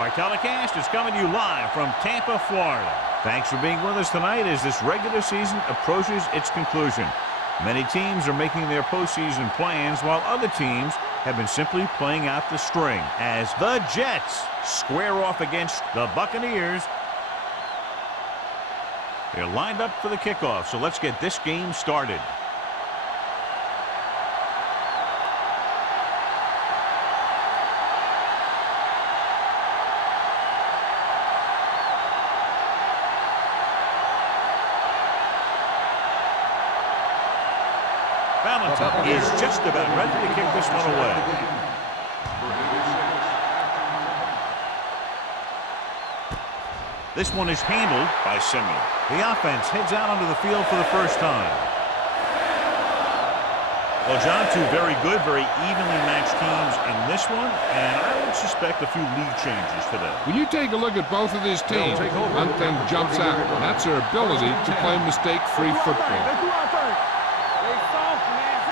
Our telecast is coming to you live from Tampa, Florida. Thanks for being with us tonight as this regular season approaches its conclusion. Many teams are making their postseason plans while other teams have been simply playing out the string as the Jets square off against the Buccaneers. They're lined up for the kickoff, so let's get this game started. Is just about ready to kick this one away. This one is handled by Simeon. The offense heads out onto the field for the first time. Well, John, two very good, very evenly matched teams in this one, and I would suspect a few lead changes today. When you take a look at both of these teams, one thing jumps out, and that's their ability to play mistake-free football.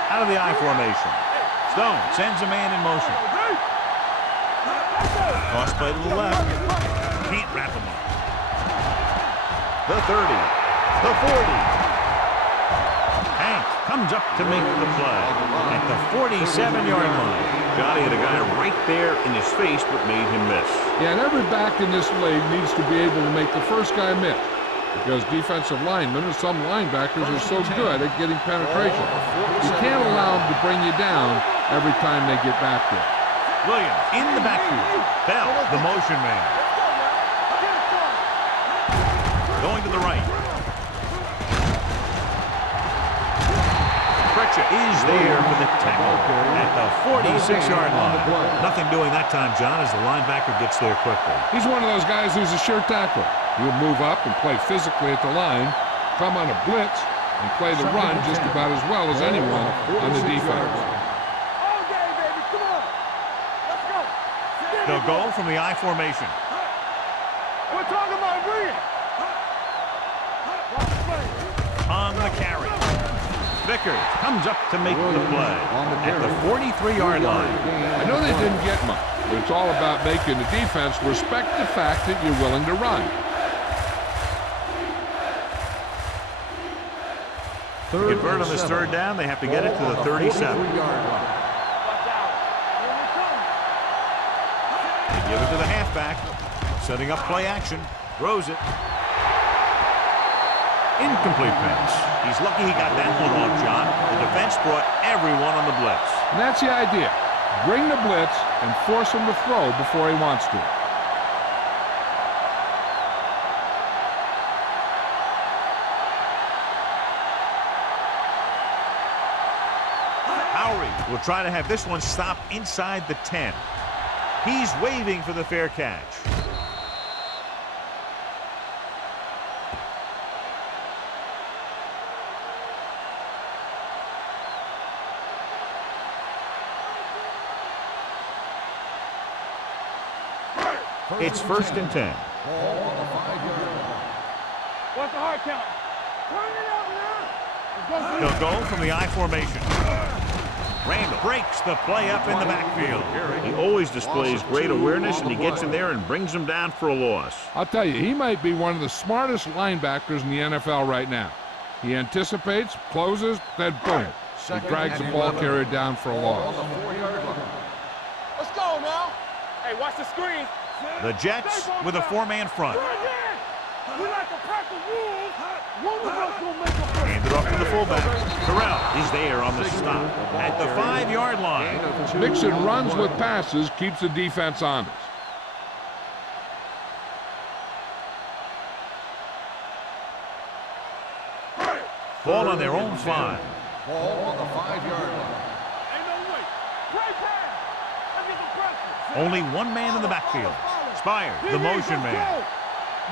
Out of the I formation. Stone sends a man in motion. Cross play to the left. Can't wrap him up. The 30. The 40. Hank comes up to make the play at the 47-yard line. Johnny had a guy right there in his face but made him miss. Yeah, and every back in this league needs to be able to make the first guy miss, because defensive linemen and some linebackers are so good at getting penetration. You can't allow them to bring you down every time they get back there. Williams in the backfield. Bell, the motion man. Going to the right. Pritchett is there for the tackle at the 46-yard line. Nothing doing that time, John, as the linebacker gets there quickly. He's one of those guys who's a sure tackler. He'll move up and play physically at the line, come on a blitz, and play the run just about as well as anyone on the defense. They'll go from the I formation. We're talking about bringing. On the carry. Vickers comes up to make the play at the 43-yard line. I know they didn't get much, but it's all about making the defense respect the fact that you're willing to run. To convert on this third down, they have to get it to the 37. They give it to the halfback. Setting up play action. Throws it. Incomplete pass. He's lucky he got that one off, John. The defense brought everyone on the blitz. And that's the idea. Bring the blitz and force him to throw before he wants to. Will try to have this one stop inside the 10. He's waving for the fair catch. It's 1st and 10. What's the hard count? Turn it up now. They'll go from the I formation. Randall breaks the play up in the backfield. He always displays great awareness, and he gets in there and brings him down for a loss. I'll tell you, he might be one of the smartest linebackers in the NFL right now. He anticipates, closes, then boom. He drags the ball carrier down for a loss. Let's go now. Hey, watch the screen. The Jets with a four-man front. We like to practice rules. One of us will make a play. Handed off to the fullback. Terrell is there on the stop at the 5-yard line. Mixing runs with passes keeps the defense honest. Ball on their own 5. Ball on the 5-yard line. Ain't no way. Play pass. Let's get the pressure. Only one man in the backfield. Spire, the motion man.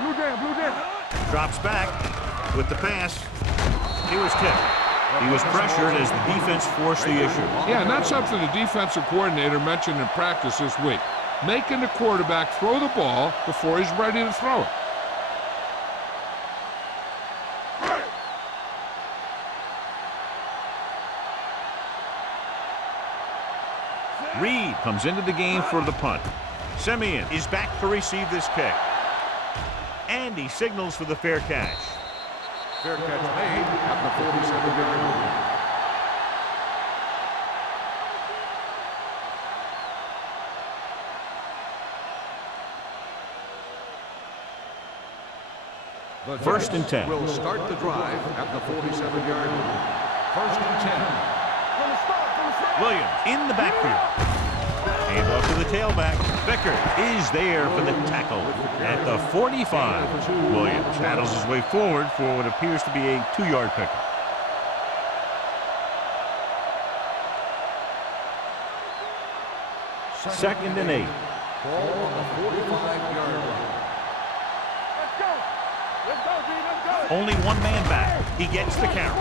Blue down, blue down. Drops back with the pass. He was tipped. He was pressured as the defense forced the issue. Yeah, and that's something the defensive coordinator mentioned in practice this week. Making the quarterback throw the ball before he's ready to throw it. Reed comes into the game for the punt. Simeon is back to receive this kick. And he signals for the fair catch. Fair catch made at the 47-yard line. The First and 10. Will start the drive at the 47-yard line. First and 10. Williams in the backfield. Hand off to the tailback. Becker is there for the tackle at the 45. Williams handles his way forward for what appears to be a 2-yard pickup. Second and 8. Ball on the 45-yard line. Let's go. Let's go, G. Let's go. Only one man back. He gets the count.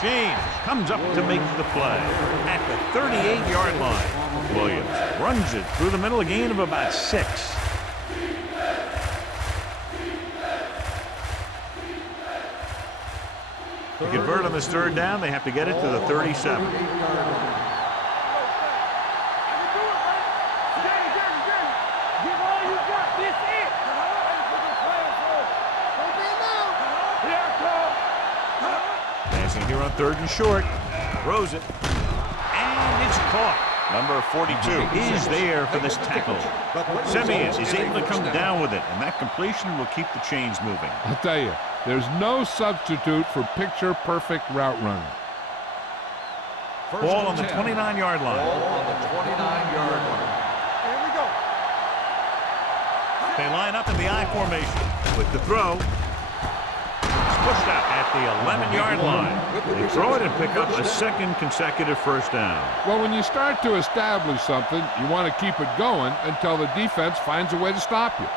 James comes up to make the play at the 38-yard line. Williams runs it through the middle, a gain of about 6. To convert on this third down, they have to get it to the 37. Passing here on third and short. Throws it. And it's caught. Number 42 is there for this tackle. Simeon is able to come down with it, and that completion will keep the chains moving. I'll tell you, there's no substitute for picture-perfect route running. Ball on the 29-yard line. Ball on the 29-yard line. Here we go. They line up in the I formation with the throw. Pushed out at the 11-yard line. They throw it and pick up a second consecutive first down. Well, when you start to establish something, you want to keep it going until the defense finds a way to stop you.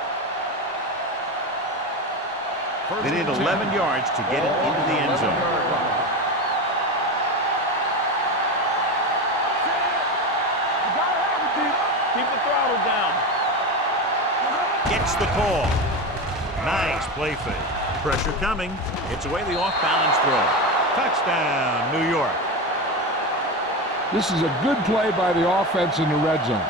They need 11 yards to get it into the end zone. Keep the throttle down. Gets the call. Nice play fake. Pressure coming. It's away the off-balance throw. Touchdown, New York. This is a good play by the offense in the red zone.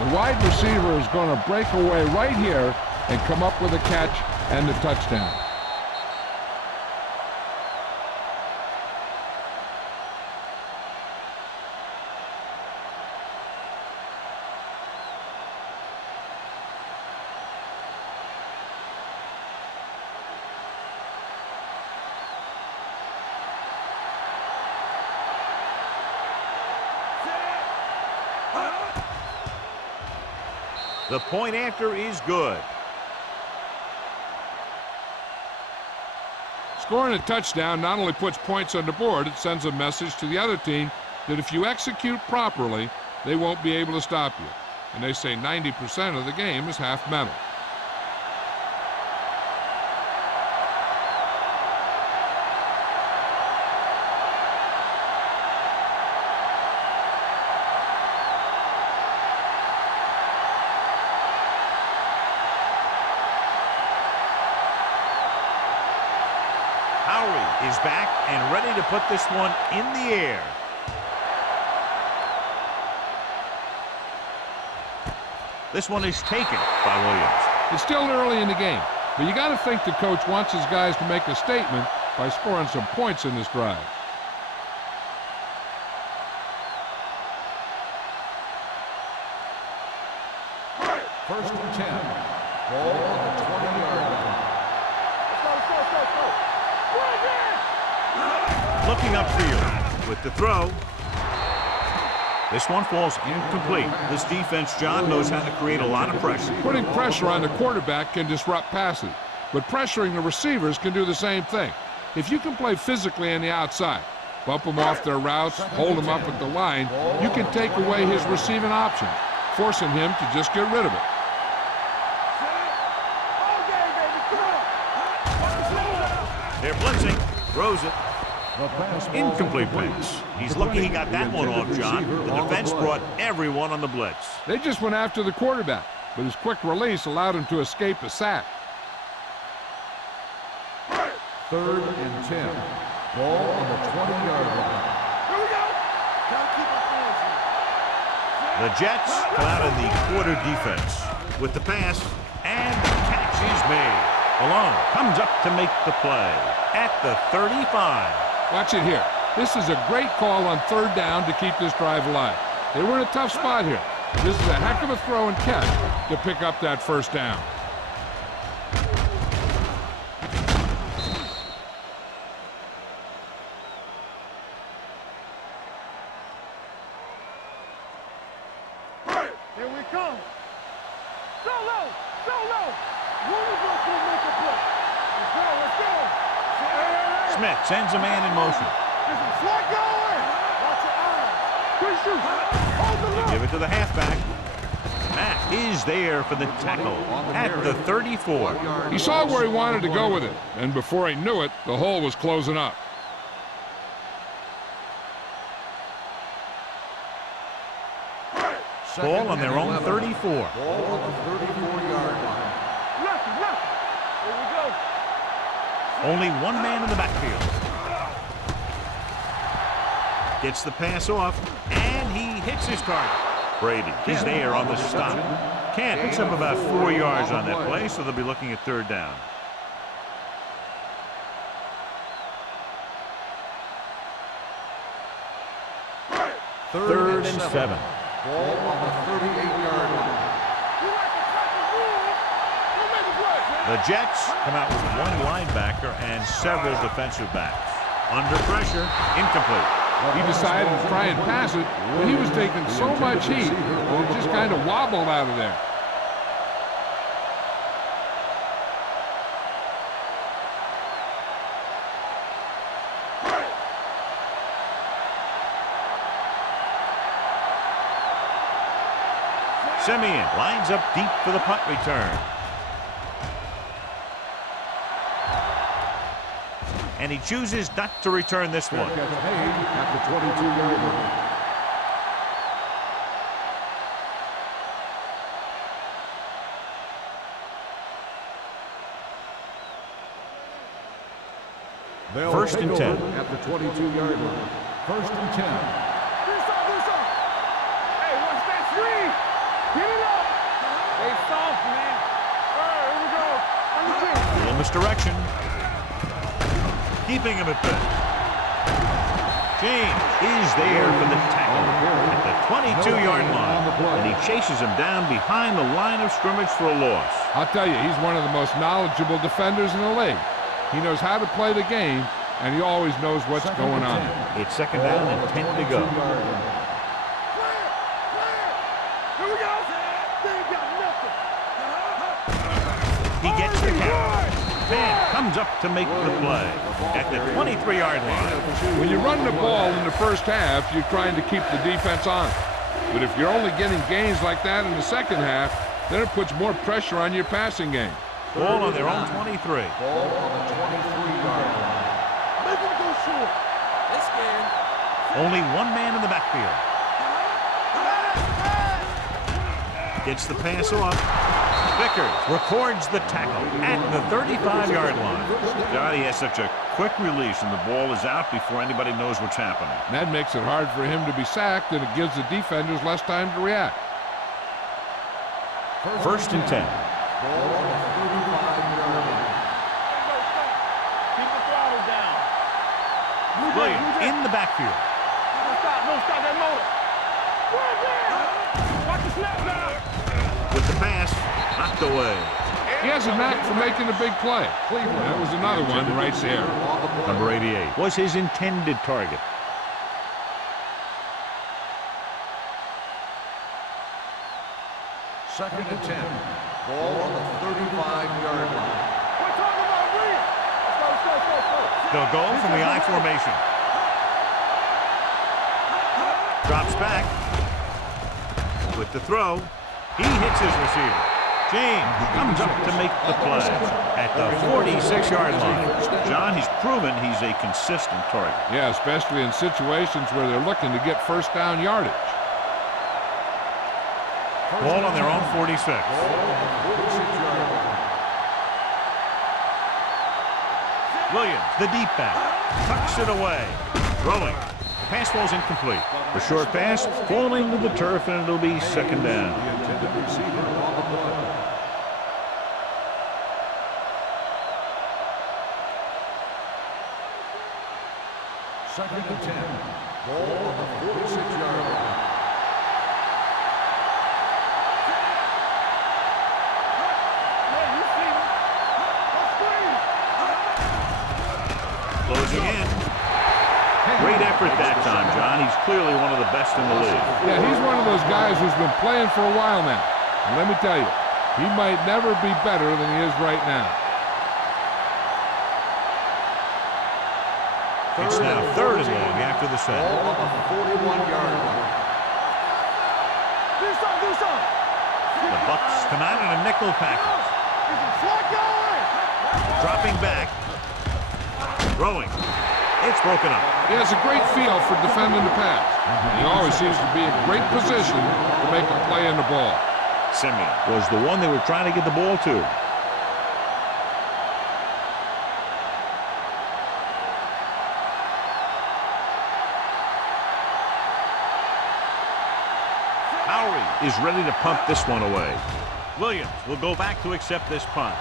The wide receiver is going to break away right here and come up with a catch and the touchdown. The point after is good. Scoring a touchdown not only puts points on the board, it sends a message to the other team that if you execute properly, they won't be able to stop you. And they say 90% of the game is half mental. Is back and ready to put this one in the air. This one is taken by Williams. It's still early in the game, but you got to think the coach wants his guys to make a statement by scoring some points in this drive. First and 10. Ball on the 20-yard line. Let's go. Looking upfield with the throw. This one falls incomplete. This defense, John, knows how to create a lot of pressure. Putting pressure on the quarterback can disrupt passes, but pressuring the receivers can do the same thing. If you can play physically on the outside, bump them off their routes, hold them up at the line, you can take away his receiving options, forcing him to just get rid of it. They're blitzing. Throws it. Incomplete pass. He's lucky he got that one off, John. The defense brought everyone on the blitz. They just went after the quarterback, but his quick release allowed him to escape a sack. Third and 10. Ball on the 20-yard line. Here we go. Gotta keep our The Jets come out in the quarter defense with the pass, and the catch is made. Malone comes up to make the play at the 35. Watch it here. This is a great call on third down to keep this drive alive. They were in a tough spot here. This is a heck of a throw and catch to pick up that first down. Here we come. Solo! Solo! Wonderful to make a play. Let's go, let's go. Smith sends a man in motion. Slide going! Watch your eyes. Good shoot. Hold the They look. give it to the halfback. Mack is there for the tackle at the 34. He saw where he wanted to go with it, and before he knew it, the hole was closing up. Ball on their own 34. Ball on the 34-yard line. Left, left. Here we go. Only one man in the backfield. Gets the pass off, and he hits his target. Brady is there on the stop. Kent picks up about 4 yards on that play, so they'll be looking at third down. Third and 7. Ball on the 38-yard line. The Jets come out with one linebacker and several defensive backs. Under pressure, incomplete. He decided to try and pass it, but he was taking so much heat that it just kind of wobbled out of there. Simeon lines up deep for the punt return. And he chooses not to return this one. Catch made at the 22-yard line. They'll First and take 10. over at the 22-yard line. First and 10. This up, this up. Hey, watch that screen. Get it up. Hey, soft, man. All right, here we go. On the field. A little misdirection. Keeping him at bay. James is there for the tackle at the 22-yard line. And he chases him down behind the line of scrimmage for a loss. I'll tell you, he's one of the most knowledgeable defenders in the league. He knows how to play the game, and he always knows what's going on. It's second down and 10 to go. Clear, clear. Here we go. They ain't got nothing. He gets the catch. Man comes up to make the play at the 23-yard line. When you run the ball in the first half, you're trying to keep the defense on. But if you're only getting gains like that in the second half, then it puts more pressure on your passing game. Ball on their own 23. Ball on the 23-yard line. Make him go short. They scared. Only one man in the backfield. Gets the pass off. Vickers records the tackle at the 35-yard line. God, he has such a quick release, and the ball is out before anybody knows what's happening. And that makes it hard for him to be sacked, and it gives the defenders less time to react. First and 10. Ball on the 35-yard line. Keep the throttle down. Williams in the backfield. Don't stop that motor. Watch the snap now. With the pass, knocked away. He has a knack for making a big play. That was another one right there. Number 88 was his intended target. Second and 10. Ball on the 35-yard line. We're talking about real. Let's go. They'll go from the I formation. Drops back. With the throw, he hits his receiver. James comes up to make the play at the 46-yard line. John, he's proven he's a consistent target. Yeah, especially in situations where they're looking to get first down yardage. Ball on their own 46. Williams, the deep back, tucks it away. Throwing. pass falls incomplete. The short pass falling to the turf, and it'll be second down. The intended receiver on the play. Second and 10. Ball on the 46-yard line. Closing in. Great effort that time, John. He's clearly one of the best in the league. Yeah, he's one of those guys who's been playing for a while now. And let me tell you, he might never be better than he is right now. It's now third and long after the set. Ball on the 41-yard line. The Bucks come out in a nickel package. Dropping back. Throwing. It's broken up. He has a great feel for defending the pass. He always seems to be in great position to make a play in the ball. Simeon was the one they were trying to get the ball to. Howery is ready to punt this one away. Williams will go back to accept this punt.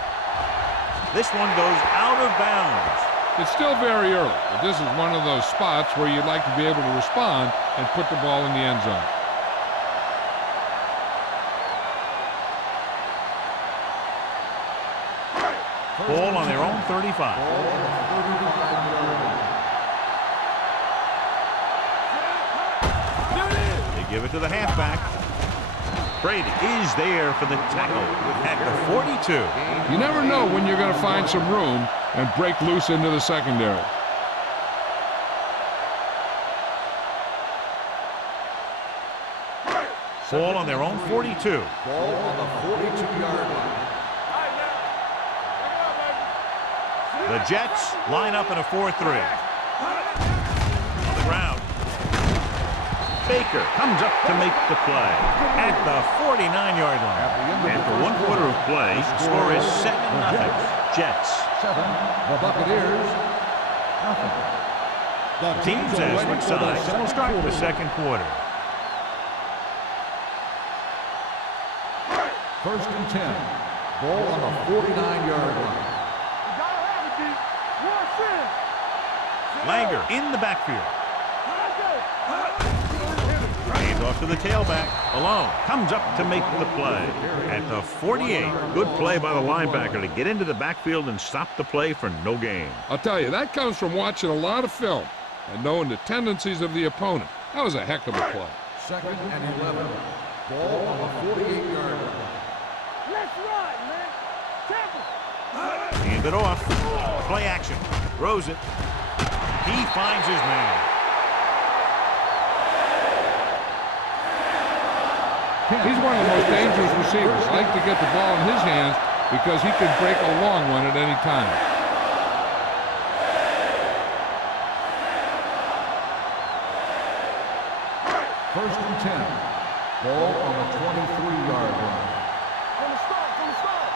This one goes out of bounds. It's still very early, but this is one of those spots where you'd like to be able to respond and put the ball in the end zone. Ball on their own 35. They give it to the halfback. Brady is there for the tackle at the 42. You never know when you're going to find some room and break loose into the secondary. Ball on their own 42. Ball on the 42-yard line. The Jets line up in a 4-3. On the ground. Baker comes up to make the play at the 49-yard line. After one quarter of play, the score is 7-0. Jets. 7. The Buccaneers. Nothing. The Teams as switch sides will start the second quarter. First and 10. Ball on the 49-yard line. Langer in the backfield. Hands off to the tailback. Alone. Comes up to make the play at the 48. Good play by the linebacker to get into the backfield and stop the play for no gain. I'll tell you, that comes from watching a lot of film and knowing the tendencies of the opponent. That was a heck of a play. Second and 11. Ball on the 48-yard line. Let's run, man. Temple. Hand it off. Play action. Throws it. He finds his man. He's one of the most dangerous receivers. I like to get the ball in his hands because he can break a long one at any time. First and 10. Ball on the 23-yard line. From the start.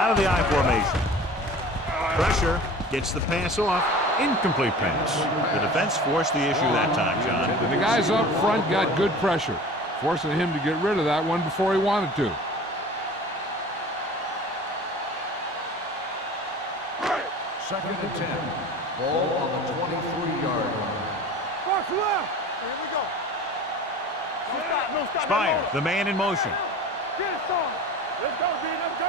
Out of the I formation. Pressure. Gets the pass off. Incomplete pass. The defense forced the issue that time, John. And the guys up front got good pressure, forcing him to get rid of that one before he wanted to. Second and 10. Ball on the 23-yard line. Box left. Here we go. No stop. Spire, the man in motion. Get it started. Let's go, D. Let's go.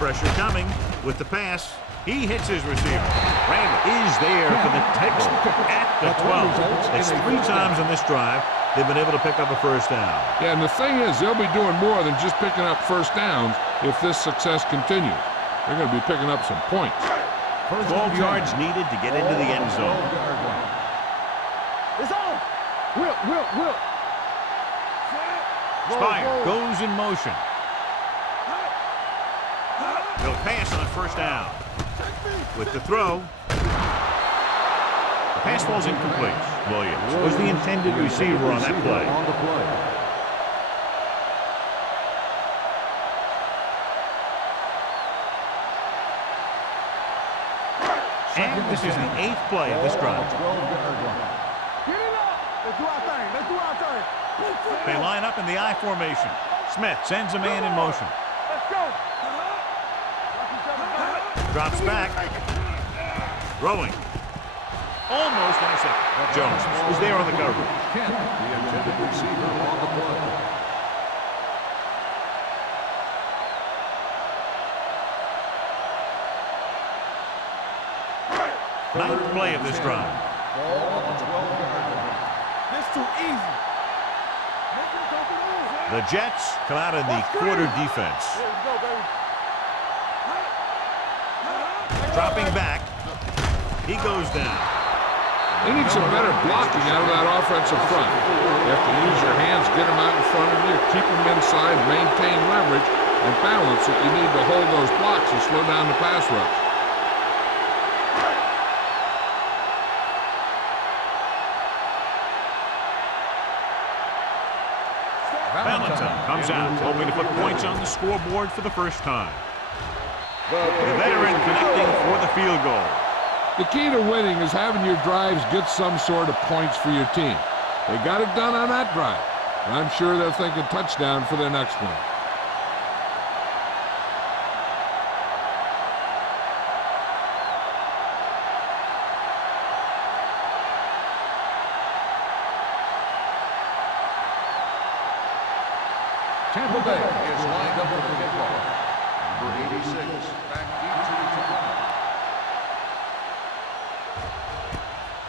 Pressure coming with the pass. He hits his receiver. Randall is there for the touchdown at the 12. It's 3 times on this drive they've been able to pick up a first down. Yeah, and the thing is, they'll be doing more than just picking up first downs if this success continues. They're going to be picking up some points. 12 yards needed to get into the end zone. It's on. Will. Spire goes in motion. They'll pass on first down. With the throw. The pass falls incomplete. Williams was the intended receiver on that play. And This is the 8th play of this drive. 12-yard line. Get it up. Let's do our thing. Let's do our thing. They line up in the I formation. Smith sends a man in motion. Let's go. Drops back. Throwing. Almost intercepted. Jones is there on the coverage. Kent, the intended receiver on the play. Ninth play of this drive. Ball on the 12-yard line. This too easy. The Jets come out in the quarter defense. Let's go, baby. Dropping back. He goes down. They need some better blocking out of that offensive front. You have to use your hands, get them out in front of you, keep them inside, maintain leverage, and balance it. You need to hold those blocks and slow down the pass rush. Valentine comes out, hoping to put points on the scoreboard for the first time. The veteran connecting for the field goal. The key to winning is having your drives get some sort of points for your team. They got it done on that drive, and I'm sure they're thinking touchdown for their next one. Tampa Bay is lined up for the kickoff. Number 86, back into the time.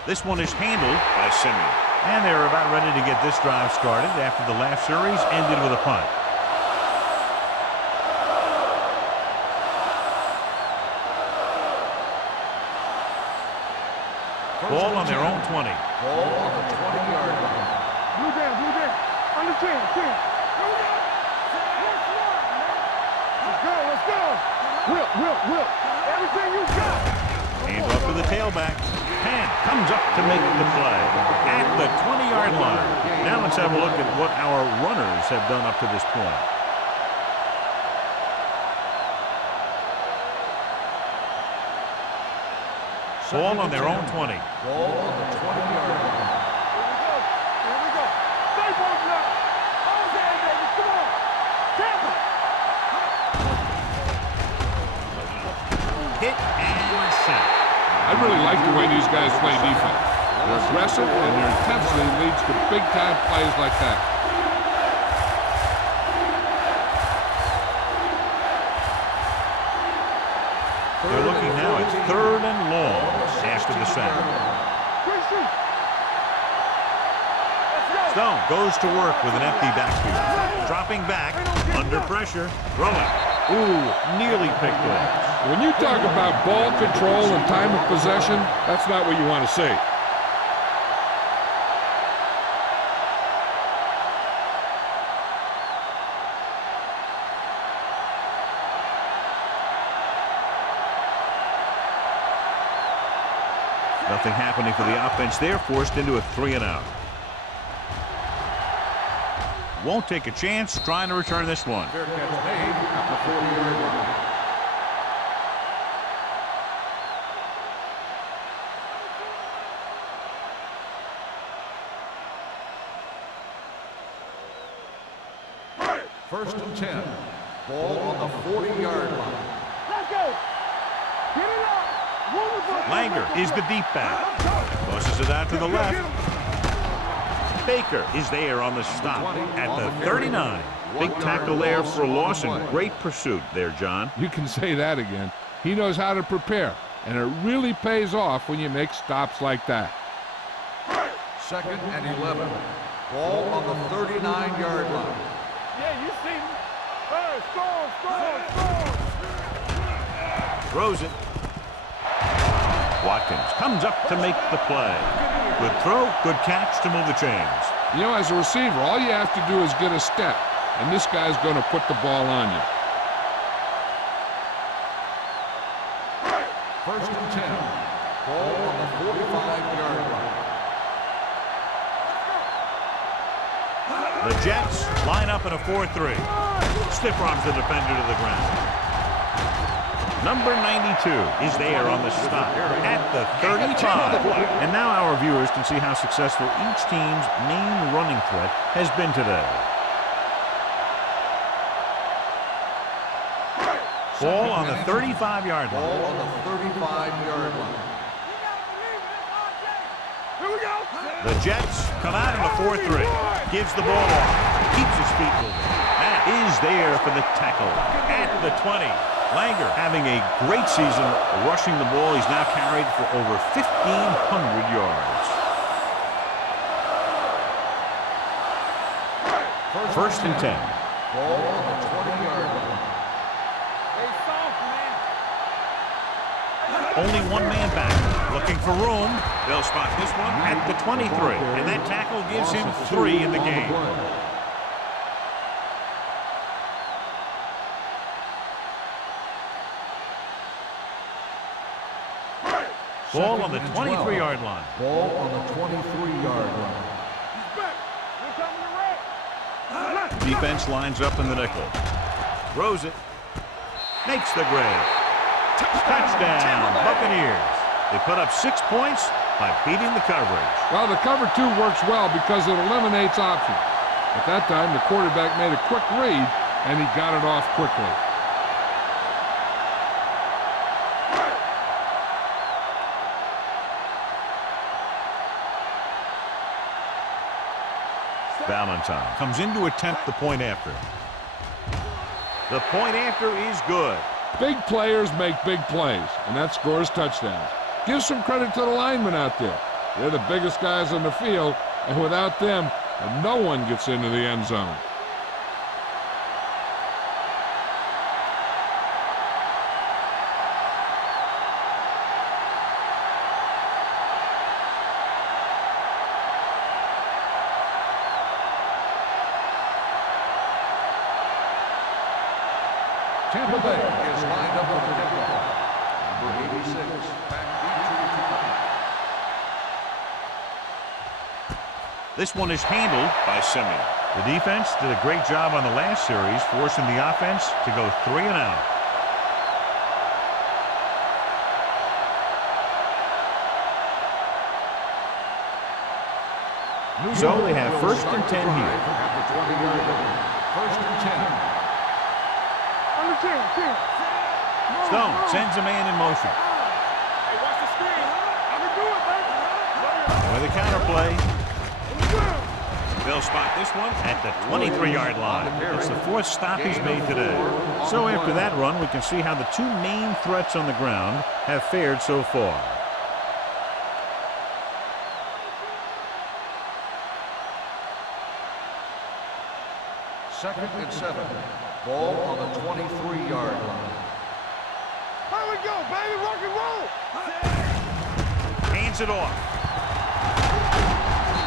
This one is handled by Simeon. And they're about ready to get this drive started after the last series ended with a punt. Ball on their own 20. Ball on the 20-yard line. Blue down, blue down. Under 10, 10. Let's go, let's go. Whip. Everything you got. Hands off to the tailback. Pan comes up to make the play at the 20-yard line. Now let's have a look at what our runners have done up to this point. Ball on their own 20. Ball on the 20-yard line. Here we go. Stay both now. All day, baby. Come on. Tampa. Hit and sack. I really like the way these guys play defense. They're aggressive, and their intensity leads to big-time plays like that. They're looking now at 3rd and long after the sack. Stone goes to work with an empty backfield. Dropping back, under pressure, throwing. Ooh, nearly picked off. When you talk about ball control and time of possession, that's not what you want to see. Nothing happening for the offense there, forced into a 3-and-out. Won't take a chance trying to return this one. Fair catch made at the 40-yard line. First and 10. Ball on the 40-yard line. Let's go. Get it up. Langer is the deep back. Tosses it out to the left. Baker is there on the stop at the 39. Big tackle there for a loss and great pursuit there, John. You can say that again. He knows how to prepare, and it really pays off when you make stops like that. 2nd and 11. Ball on the 39-yard line. Yeah, you see me. Hey, score. Throws it. Watkins comes up to make the play. Good throw, good catch to move the chains. You know, as a receiver, all you have to do is get a step, and this guy's going to put the ball on you. First and 10. Ball on the 45-yard line. The Jets line up in a 4-3. Stiff arms the defender to the ground. Number 92 is there on the stop at the 35. And now our viewers can see how successful each team's main running threat has been today. Ball on the 35-yard line. Ball on the 35-yard line. Here we go. The Jets come out in a 4-3. Gives the ball off. Keeps his feet moving. That is there for the tackle at the 20. Langer having a great season rushing the ball. He's now carried for over 1,500 yards. First and 10. Ball on the 20-yard line. Hey, soft, man. Only one man back. Looking for room. They'll spot this one at the 23. And that tackle gives him 3 in the game. Ball on the 23-yard line. Ball on the 23-yard line. He's back. We're coming to red. Defense lines up in the nickel. Throws it. Makes the grade. Touchdown, Buccaneers. They put up 6 points by beating the coverage. Well, the cover 2 works well because it eliminates options. At that time, the quarterback made a quick read, and he got it off quickly. Valentine comes in to attempt the point after. The point after is good. Big players make big plays, and that scores touchdowns. Give some credit to the linemen out there. They're the biggest guys on the field, and without them, no one gets into the end zone. Tampa Bay is lined up with the kickoff. Number 86, back deep to return. This one is handled by Simeon. The defense did a great job on the last series, forcing the offense to go 3 and out. So they have first and 10 here. At the 20-yard line. First and 10. Under 10. Stone sends a man in motion. Hey, watch the screen. I can do it, baby. And with a counter play, they'll spot this one at the 23-yard line. It's the 4th stop he's made today. So after that run, we can see how the 2 main threats on the ground have fared so far. Second and 7. Ball on the 23-yard line. Here we go, baby. Rock and roll. Hands it off.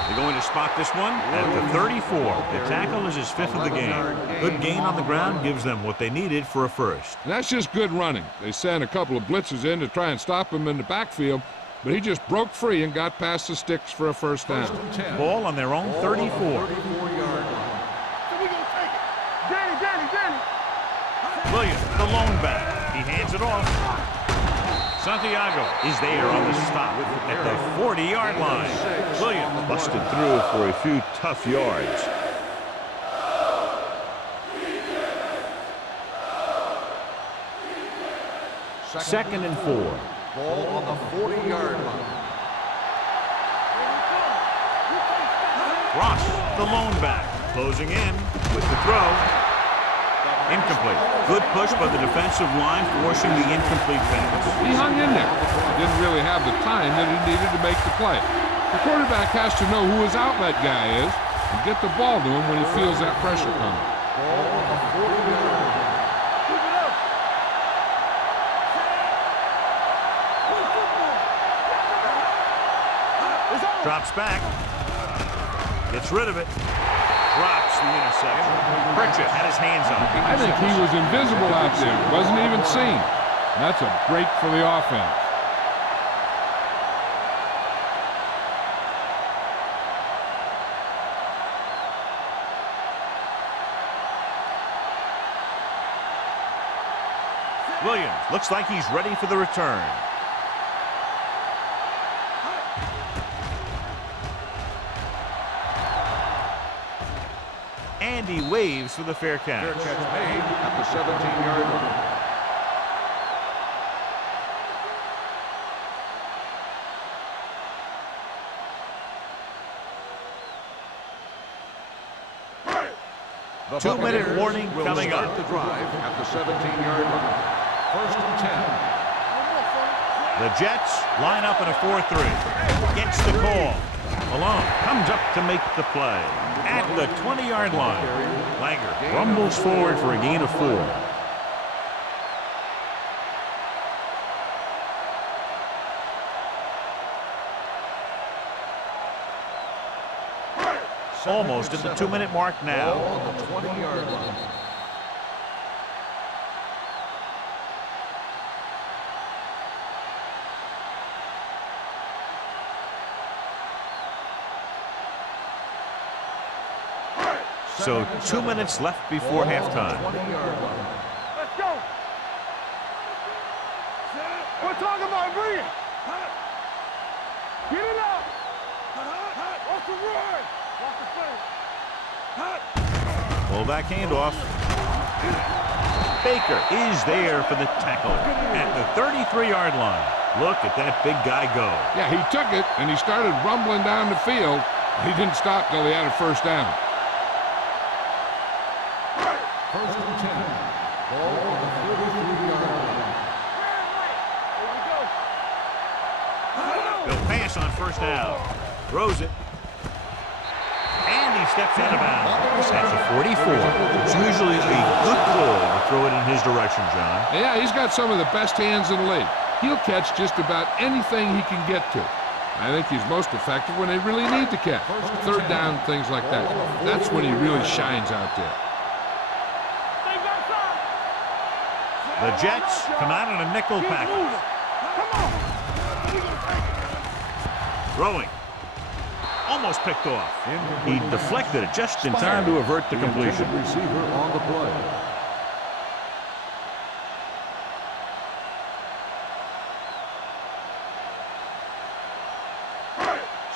They're going to spot this one at the 34. The tackle is his 5th of the game. Good gain on the ground gives them what they needed for a first. And that's just good running. They sent a couple of blitzes in to try and stop him in the backfield, but he just broke free and got past the sticks for a first down. First and 10. Ball on their own 34. 34-yard line. So we gonna take it. Danny. Williams, the lone back. He hands it off. Santiago is there on the stop at the 40-yard line. Williams busted through for a few tough yards. Second and 4. Ball on the 40-yard line. Ross, the lone back, closing in with the throw. Incomplete. Good push by the defensive line, forcing the incomplete pass. He hung in there. He didn't really have the time that he needed to make the play. The quarterback has to know who his outlet guy is and get the ball to him when he feels that pressure coming. Ball on the 40-yard line. Keep it up. It's on. Drops back. Gets rid of it. Drops the interception. Pritchett had his hands on it. I think he was invisible out there. Wasn't even seen. And that's a break for the offense. Williams looks like he's ready for the return. And he waves for the fair catch. Fair catch made at the 17-yard line. The 2-minute warning will coming start up. the drive at the 17-yard line. 1st and 10. The Jets line up in a 4-3. Gets the call. Malone comes up to make the play. At the 20-yard line, Langer rumbles forward for a gain of 4. Almost at the 2-minute mark now. Ball on the 20-yard line. So 2 minutes left before halftime. 20-yard line. Let's go. We're talking about bring it. Get it up. Off the run. Off the play. Fullback handoff. Baker is there for the tackle at the 33-yard line. Look at that big guy go. Yeah, he took it, and he started rumbling down the field. He didn't stop till he had a first down. 1st and 10. Ball on the 33-yard line. They'll pass on first down. Throws it. And he steps out of bounds. That's a 44. It's usually a good call to throw it in his direction, John. Yeah, he's got some of the best hands in the league. He'll catch just about anything he can get to. I think he's most effective when they really need to catch. 3rd down, things like that. That's when he really shines out there. The Jets come out in a nickel package. Throwing. Almost picked off. He deflected it just in time to avert the completion. Receiver on the play.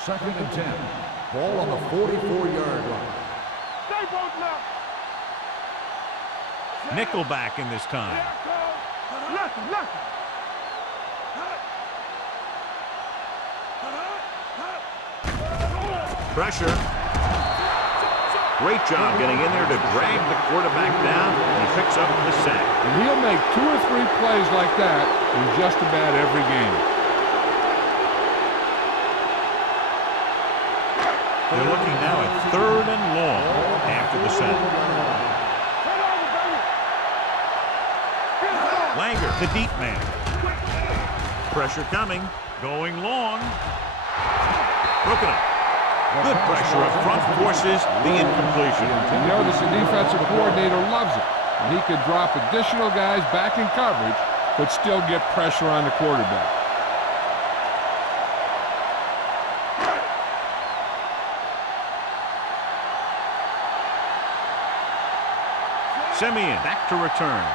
Second and 10. Ball on the 44-yard line. Stay both left. Nickelback in this time. Left. Pressure. Great job getting in there to drag the quarterback down, and he picks up the sack. And he'll make 2 or 3 plays like that in just about every game. They're looking now at 3rd and long after the sack. Langer, the deep man. Pressure coming, going long. Broken up. Good pressure up front forces the incompletion. You notice the defensive coordinator loves it. And he can drop additional guys back in coverage, but still get pressure on the quarterback. Simeon back to return.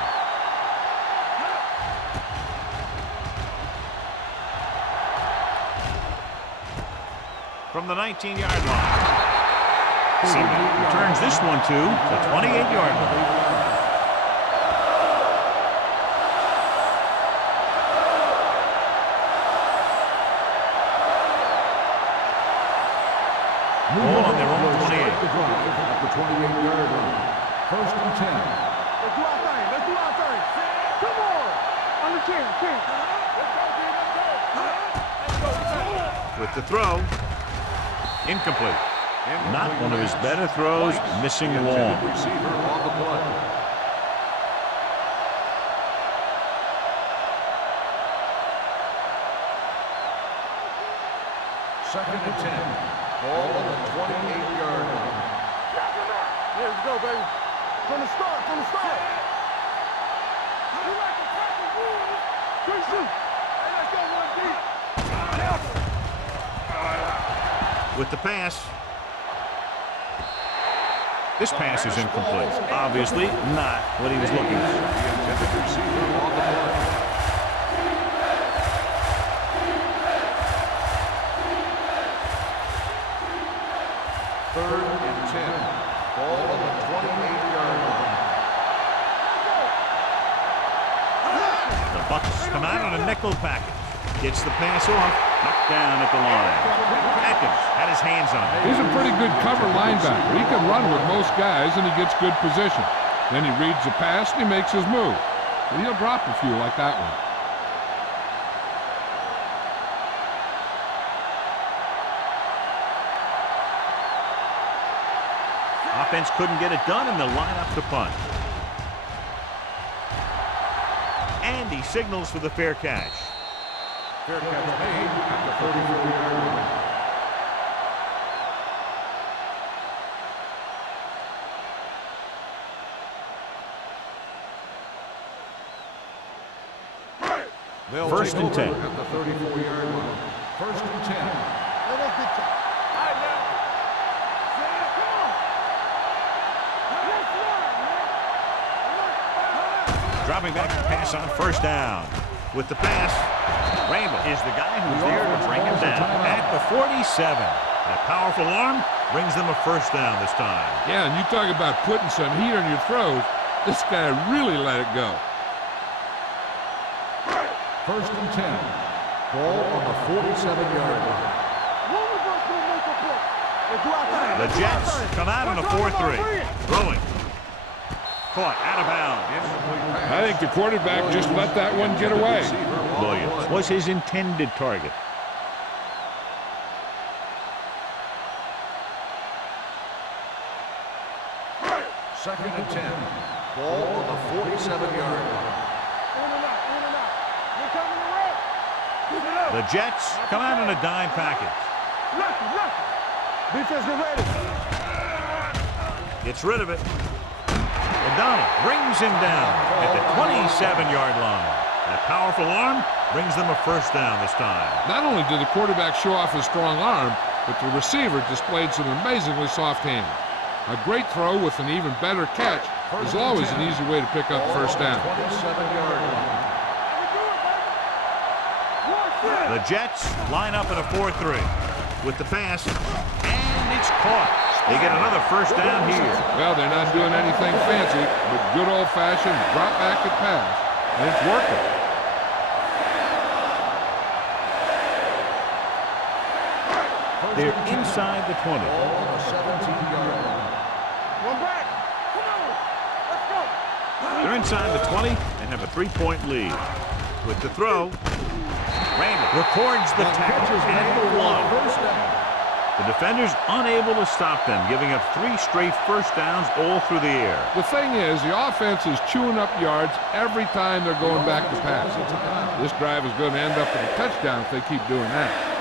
From the 19-yard line. Simeon returns this one to the 28-yard line. Ball on their own 28. At the 28-yard line. 1st and 10. Let's do our thing. Come on. On the 10. Let's go. With the throw. Incomplete. Not one of his better throws, missing long. Receiver on the play. Second and 10. Ball on the 28-yard line. Let's go, baby. From the start. You like to tackle rules. Good shoot. Hey, let's go, 1 deep. With the pass. This pass is incomplete. Obviously not what he was looking for. Third and 10. Ball on the 28-yard line. The Bucs come out on a nickel package. Gets the pass off. Knocked down at the line. Atkins had his hands on it. He's a pretty good cover linebacker. He can run with most guys, and he gets good position. Then he reads the pass, and he makes his move. But he'll drop a few like that one. Offense couldn't get it done, and they'll line up to punt. And he signals for the fair catch. Fair catch made at the 34-yard line. First and 10. At the 34-yard line. First and 10. Dropping back to pass on first down. With the pass, Randall is the guy who's there to bring him down. At the 47. That powerful arm brings them a first down this time. Yeah, and you talk about putting some heat on your throws. This guy really let it go. First and 10. Ball on the 47-yard line. The Jets come out on a 4-3. Throwing. Caught out of bounds. I think the quarterback just let that one get away. Williams was his intended target. Second and 10. Ball on the 47-yard line. The Jets come out on a dime package. Defense, get ready. Gets rid of it. O'Donnell brings him down at the 27-yard line. That powerful arm brings them a first down this time. Not only did the quarterback show off his strong arm, but the receiver displayed some amazingly soft hands. A great throw with an even better catch is always an easy way to pick up first down. 27-yard line. The Jets line up in a 4-3 with the pass, and it's caught. They get another first down here. Well, they're not doing anything fancy, but good old-fashioned drop back and pass, and it's working. They're inside the 20. Ball on the 17-yard line. One back. Come on. Let's go. They're inside the 20 and have a 3-point lead. With the throw, Randall records the tackle at the 1. First down. The defenders unable to stop them, giving up 3 straight first downs all through the air. The thing is, the offense is chewing up yards every time they're going back to pass. This drive is going to end up with a touchdown if they keep doing that.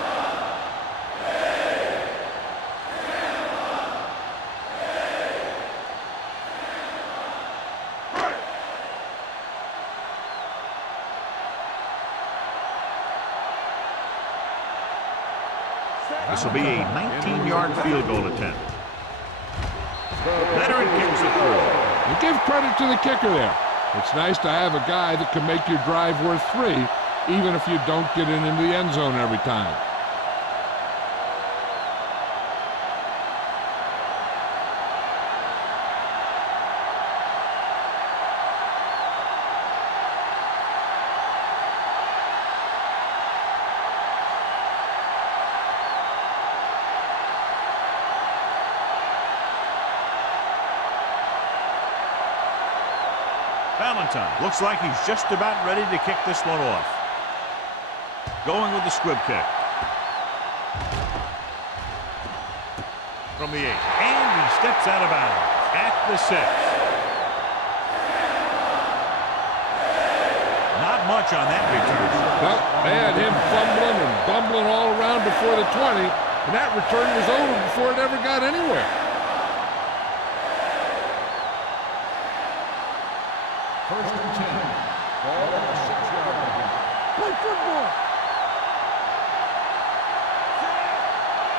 This will be a 19-yard field goal attempt. Veteran kicks it through. You give credit to the kicker there. It's nice to have a guy that can make your drive worth 3, even if you don't get it into the end zone every time. Valentine looks like he's just about ready to kick this one off. Going with the squib kick. From the 8. And he steps out of bounds at the 6. Not much on that return. Well, they had him fumbling and bumbling all around before the 20, and that return was over before it ever got anywhere. First and 10. Ball on the 6-yard line. Play football.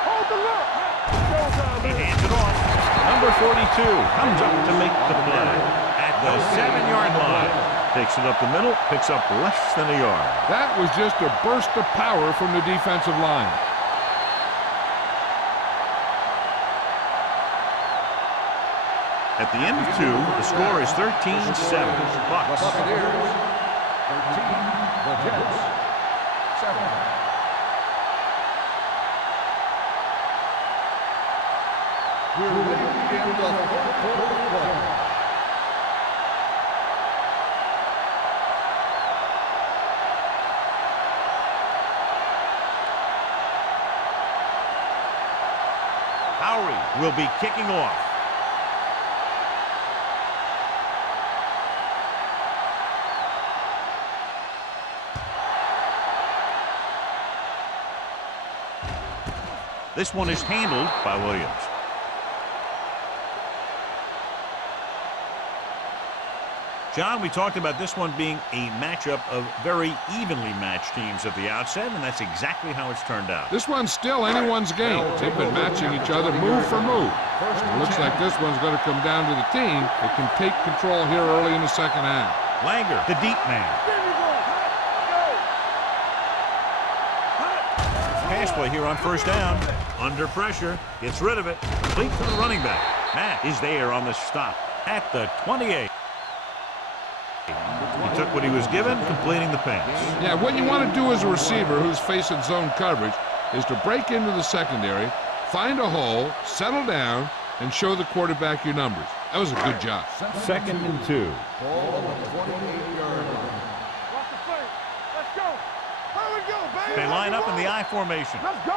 Hold the look. He hands it off. Number 42 comes up to make the play at the 7-yard line. Takes it up the middle, picks up less than a yard. That was just a burst of power from the defensive line. At the end of 2, the score is 13-7. Bucks. Buccaneers 13, the Jets 7. We're ready to begin the fourth quarter of play. Howery will be kicking off. This one is handled by Williams. John, we talked about this one being a matchup of very evenly matched teams at the outset, and that's exactly how it's turned out. This one's still anyone's game. They've been matching each other move for move. It looks like this one's going to come down to the team that can take control here early in the second half. Langer, the deep man. Pass play here on first down. Under pressure, gets rid of it. Complete to the running back. Matt is there on the stop at the 28. He took what he was given, completing the pass. Yeah, what you want to do as a receiver who's facing zone coverage is to break into the secondary, find a hole, settle down, and show the quarterback your numbers. That was a good job. 2nd and 2. Ball on the 28-yard line. Watch the play. Let's go. Here we go, baby. They line up in the I formation. Let's go.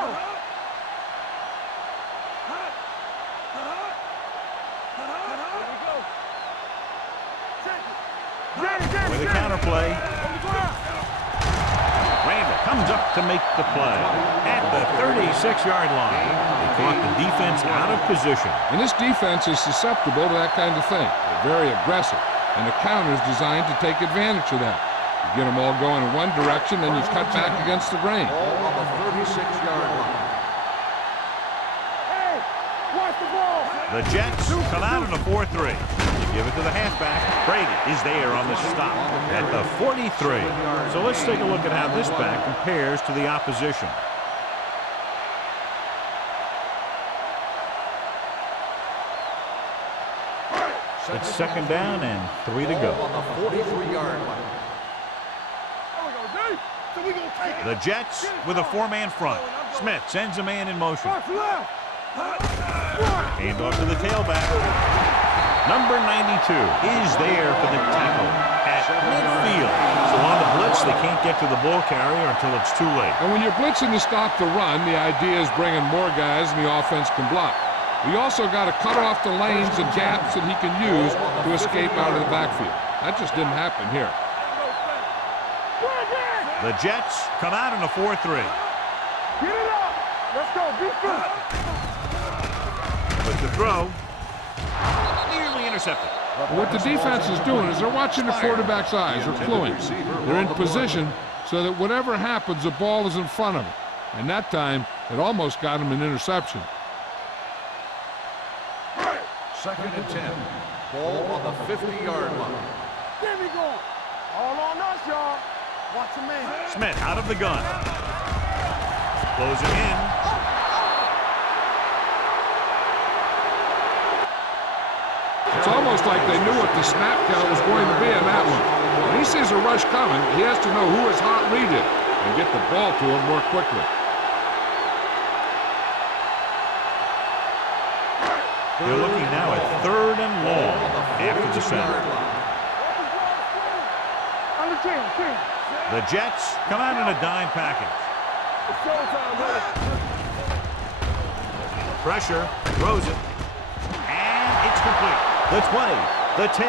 With a counter play. Randall comes up to make the play at the 36-yard line. They caught the defense out of position. And this defense is susceptible to that kind of thing. They're very aggressive, and the counter is designed to take advantage of that. You get them all going in one direction, then you cut back against the grain. Ball on the 36-yard line. Hey, watch the ball. The Jets come out in a 4-3. Give it to the halfback. Brady is there on the stop at the 43. So let's take a look at how this back compares to the opposition. It's 2nd down and 3 to go. On the 43-yard line. The Jets with a 4-man front. Smith sends a man in motion. Hand off to the tailback. Number 92 is there for the tackle at midfield. So on the blitz, they can't get to the ball carrier until it's too late. And when you're blitzing to stop the run, the idea is bringing more guys and the offense can block. You also got to cut off the lanes and gaps that he can use to escape out of the backfield. That just didn't happen here. The Jets come out in a 4-3. Get it up. Let's go. Be good. But the throw, nearly intercepted. What the defense is doing is they're watching the quarterback's eyes. They're cluing. They're in position so that whatever happens, the ball is in front of them. And that time, it almost got him an interception. 2nd and 10. Ball on the 50-yard line. There we go. All on us, y'all. Watch the man. Smith out of the gun. Closing in. It's almost like they knew what the snap count was going to be in that one. When he sees a rush coming, he has to know who his hot read is and get the ball to him more quickly. They're looking now at 3rd and long after the center. On the 10. The Jets come out in a dime package. It's showtime, buddy. Pressure, throws it, and it's complete. The 20, the 10,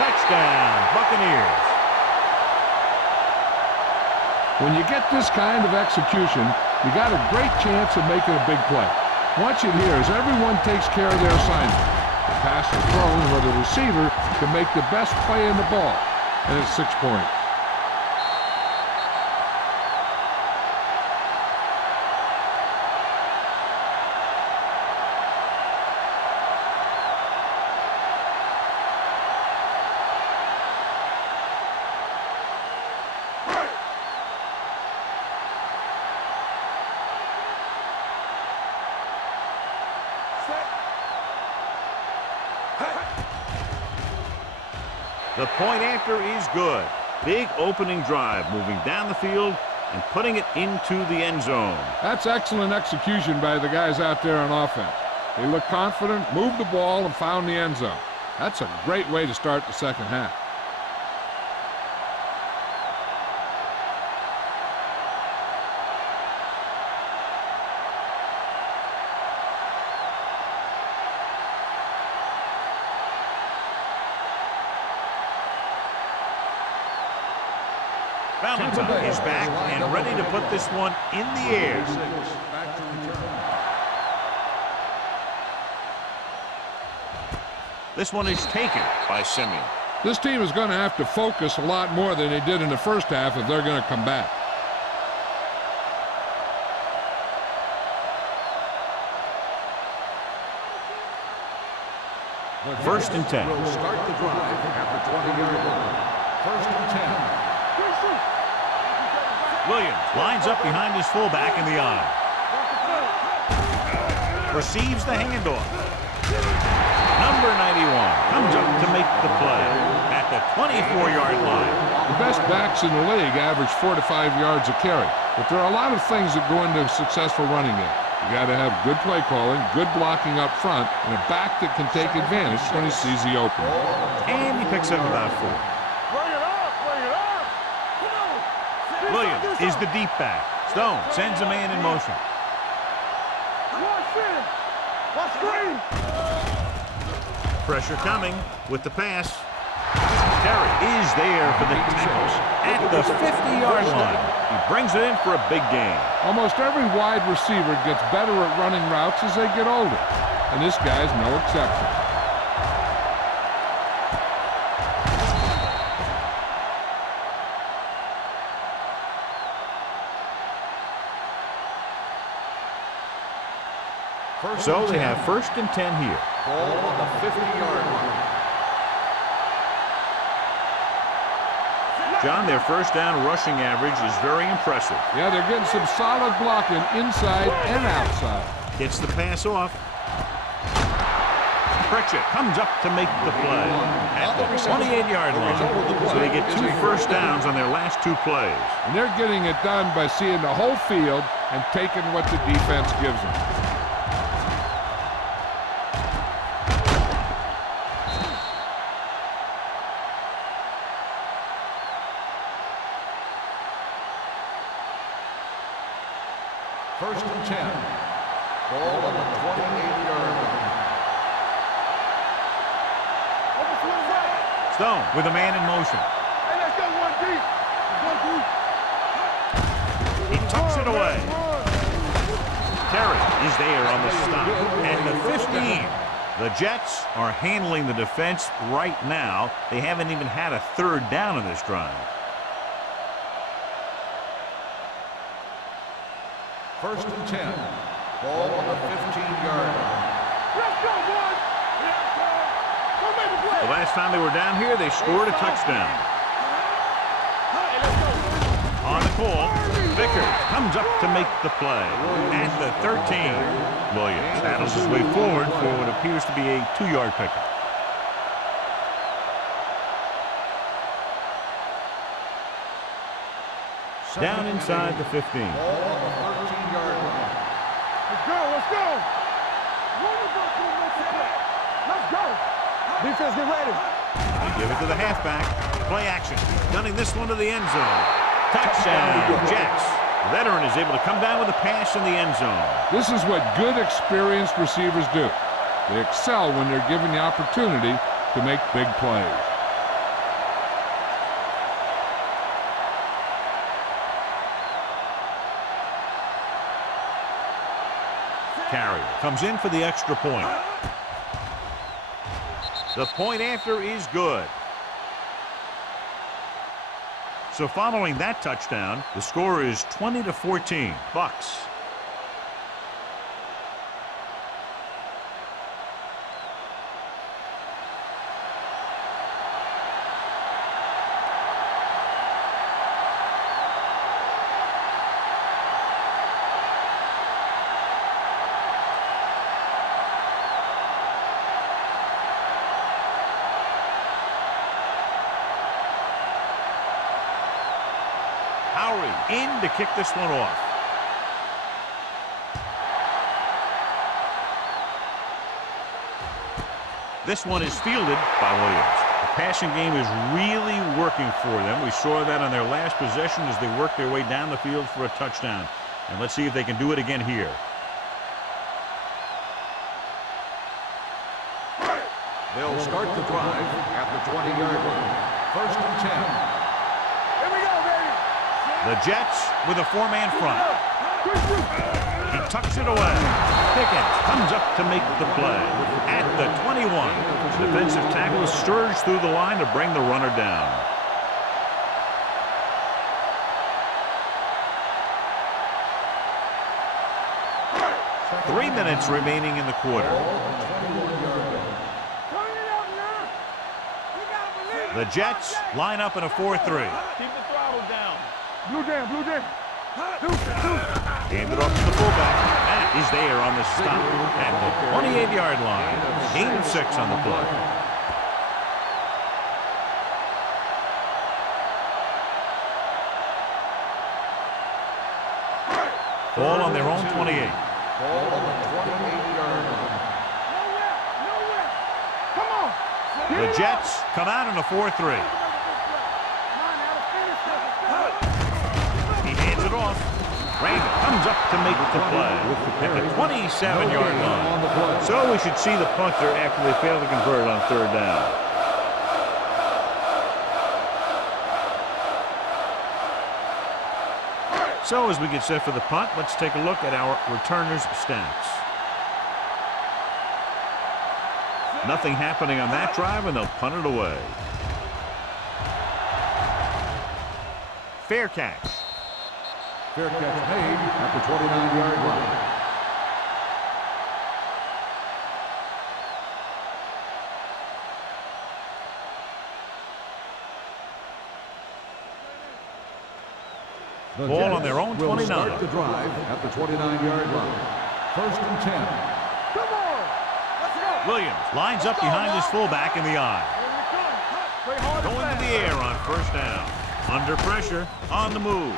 touchdown, Buccaneers. When you get this kind of execution, you got a great chance of making a big play. Watch it here as everyone takes care of their assignment. The pass is thrown where the receiver can make the best play in the ball, and it's 6 points. The point after is good. Big opening drive, moving down the field and putting it into the end zone. That's excellent execution by the guys out there on offense. They looked confident, moved the ball, and found the end zone. That's a great way to start the second half. Valentine is back and ready to put this one in the air. Back to return. This one is taken by Simeon. This team is going to have to focus a lot more than they did in the first half if they're going to come back. First and 10. Will start the drive at the 20-yard line. First and 10. Williams lines up behind his fullback in the eye. Receives the handoff. Number 91 comes up to make the play at the 24-yard line. The best backs in the league average 4 to 5 yards a carry, but there are a lot of things that go into a successful running game. You got to have good play calling, good blocking up front, and a back that can take advantage when he sees the opening. And he picks up about 4. Bring it up, bring it up. Williams is the deep back. Stone sends a man in motion. Watch in. Watch screen. Pressure coming with the pass. Terry is there for the tackle at the 50-yard line. He brings it in for a big gain. Almost every wide receiver gets better at running routes as they get older, and this guy's no exception. So they have first and 10 here. Ball on the 50-yard line. John, their first down rushing average is very impressive. Yeah, they're getting some solid blocking inside and outside. Gets the pass off. Pritchett comes up to make the play at the 28-yard line. So they get 2 first downs on their last 2 plays. And they're getting it done by seeing the whole field and taking what the defense gives them. First and 10. Ball on the 28-yard line. Stone with a man in motion. Hey, let's go one deep. He tucks it away. Terry is there on the stop at the 15. The Jets are handling the defense right now. They haven't even had a third down in this drive. First and 10. Ball on the 15-yard line. Let's go, boys. Go make the play. The last time they were down here, they scored a touchdown. Hey, let's go. On the call, Vickers comes up to make the play at the 13. Williams battles his way forward for what appears to be a 2-yard pickup. Down inside the 15. Ball on the 13-yard line. Let's go, let's go. Let's go. Defense, get ready. They give it to the halfback. Play action. Gunning this one to the end zone. Touchdown, Jets. The veteran is able to come down with a pass in the end zone. This is what good, experienced receivers do. They excel when they're given the opportunity to make big plays. Carrier comes in for the extra point. The point after is good. So following that touchdown, the score is 20-14, Bucks. Howery in to kick this one off. This one is fielded by Williams. The passing game is really working for them. We saw that on their last possession as they worked their way down the field for a touchdown. And let's see if they can do it again here. They'll start the drive at the 20-yard line. First and 10. Here we go, baby. The Jets with a four-man front. He tucks it away. Pickens comes up to make the play at the 21. The defensive tackle surged through the line to bring the runner down. Three minutes remaining in the quarter. The Jets line up in a 4-3. Keep the throttle down. Blue jam, blue jam. Hand it off to the fullback. That is there on the stop at the 28-yard line. Gain of 6 on the play. Ball on their own 28. Ball on the 28-yard line. Nowhere. Come on. The Jets come out in a 4-3. He hands it off. Randall comes up to make the play at the 27-yard line. So we should see the punter after they fail to convert it on third down. So as we get set for the punt, let's take a look at our returners' stats. Nothing happening on that drive, and they'll punt it away. Fair catch. Fair catch made at the 29-yard line. The Ball on Jets their own will 29. start the drive at the 29-yard line. First and 10. Come on. Let's go. Williams lines up behind his fullback in the eye. Play hard and Going to fast. the air on first down. Under pressure, on the move.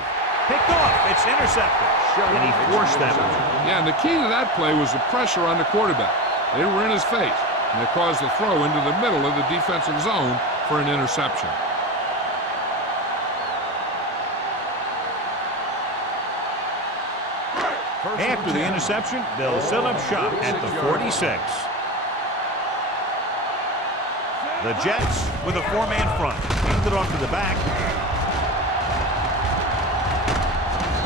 Picked off. It's intercepted. And he forced that one. Yeah, and the key to that play was the pressure on the quarterback. They were in his face, and it caused the throw into the middle of the defensive zone for an interception. After the interception, they'll set up shop at the 46. The Jets with a four-man front. Hands it off to the back.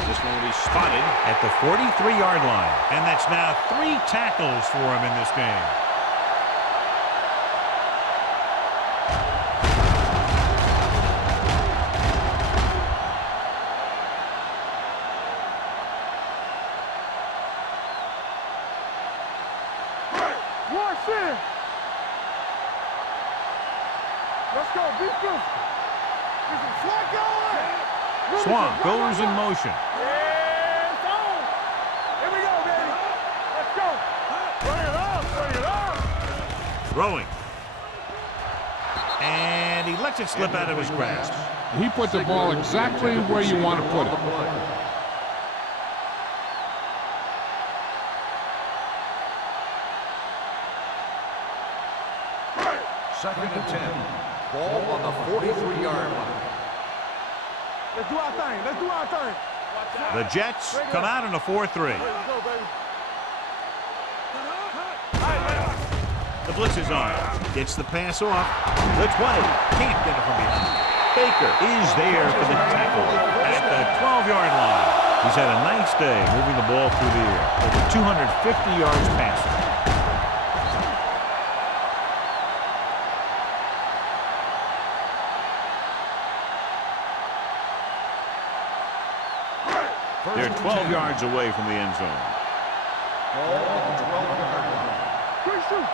This one will be spotted at the 43-yard line. And that's now 3 tackles for him in this game. Let's go. Be close. Swamp goes in motion. Yeah, it's on. Here we go, baby. Let's go. Bring it up. Bring it up. Throwing. And he lets it slip out of his grasp. He put the ball exactly where you want to put it. Second and 10. Ball on the 43-yard line. Let's do our thing. Let's do our thing. The Jets come out in a 4-3. Let's go, baby. The blitz is on. Gets the pass off. The 20. Can't get it from behind. Baker is there for the tackle at the 12-yard line. He's had a nice day moving the ball through the air. Over 250 yards passing. They're 12 yards away from the end zone. Ball on the 12-yard line. Quick shoot.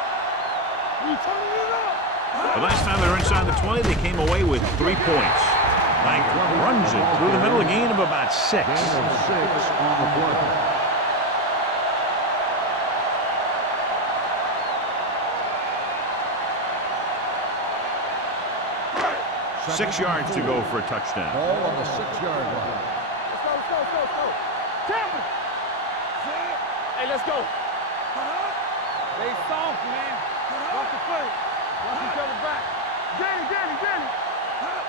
We turning it up. The last time they were inside the 20, they came away with 3 points. Langer runs it through the middle, a gain of about 6. Gain of 6 on the play. 6 yards to go for a touchdown. Ball on the 6-yard line. Let's go. Tampa. Hey, let's go. They soft, man. Watch the play. Watch each other back. Danny.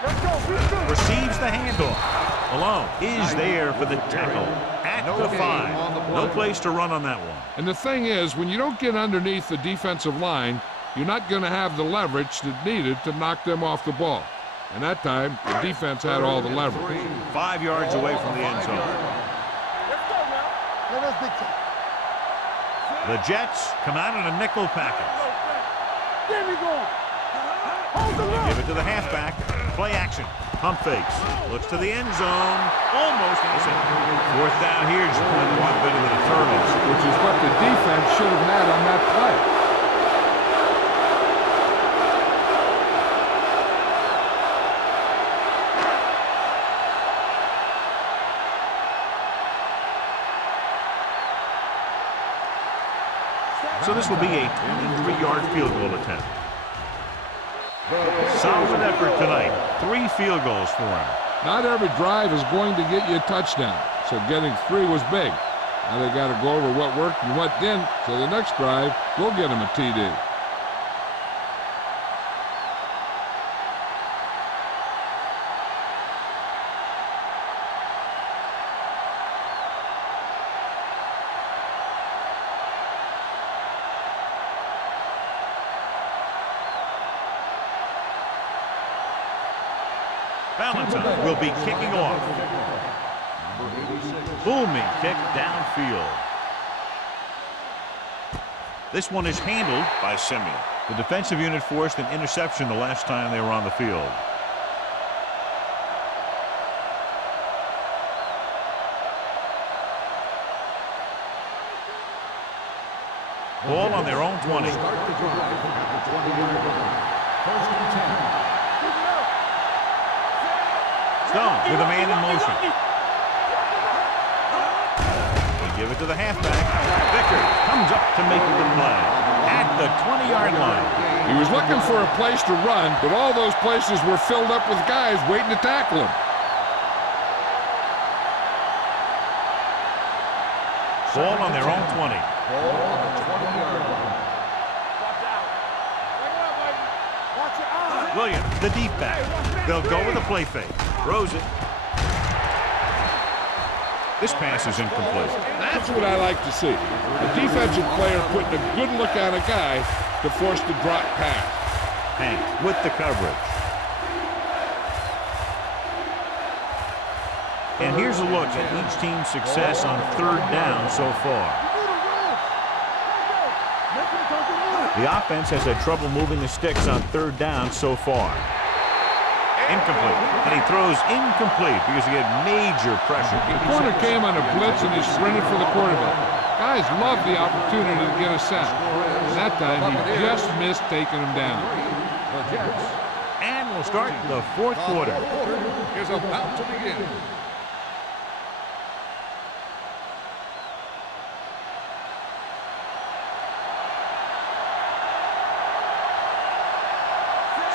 Let's go. Receives the handoff. Alone is there for the tackle at the 5. No place to run on that one. And the thing is, when you don't get underneath the defensive line, you're not going to have the leverage that's needed to knock them off the ball. And that time, the defense had all the leverage. 5 yards away from the end zone. Let's go now. The Jets come out in a nickel package. There we go. Hold the They look. give it to the halfback. Play action. Pump fakes. Looks to the end zone. Almost intercepted. 4th down here. Just playing a lot better than the turtles. Which is what the defense should have had on that play. So this will be a 23-yard field goal attempt. Solid effort tonight. 3 field goals for him. Not every drive is going to get you a touchdown, so getting 3 was big. Now they got to go over what worked and what didn't, so the next drive will get him a TD. Valentine will be kicking off. Booming kick downfield. This one is handled by Simeon. The defensive unit forced an interception the last time they were on the field. Ball on their own 20. Start the drive at the 20-yard line. 1st and 10. Stone with a man in motion. They give it to the halfback. Vickers comes up to make the play at the 20-yard line. He was looking for a place to run, but all those places were filled up with guys waiting to tackle him. Ball on their own 20. Ball on the 20-yard line. Williams, the deep back. They'll go with a play fake. Throws it. This pass is incomplete. That's what I like to see. A defensive player putting a good look on a guy to force the drop pass. Hank with the coverage. And here's a look at each team's success on 3rd down so far. The offense has had trouble moving the sticks on 3rd down so far. Incomplete. And he throws incomplete because he had major pressure. The corner came on a blitz and he sprinted for the quarterback. Guys love the opportunity to get a sack. And that time he just missed taking him down. The Jets. And we'll start the 4th quarter. The 4th quarter is about to begin.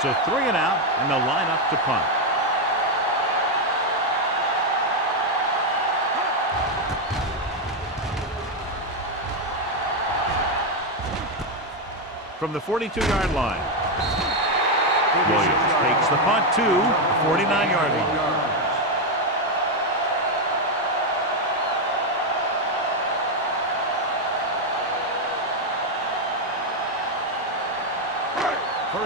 So 3 and out, and they'll line up to punt. From the 42-yard line, Williams takes the punt to the 49-yard line.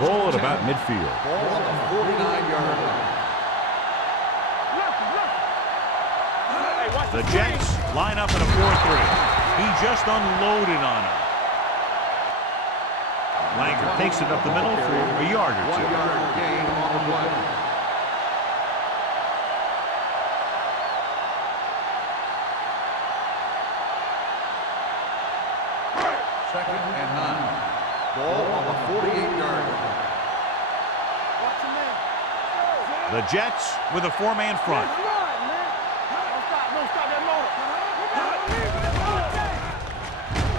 Ball at about midfield. Ball on the 49-yard line. The Jets line up in a 4-3. He just unloaded on him. Langer takes it up the middle for a yard or 2. 1-yard gain on the play. Second and 9. Ball on the 48-yard line. The Jets with a 4-man front.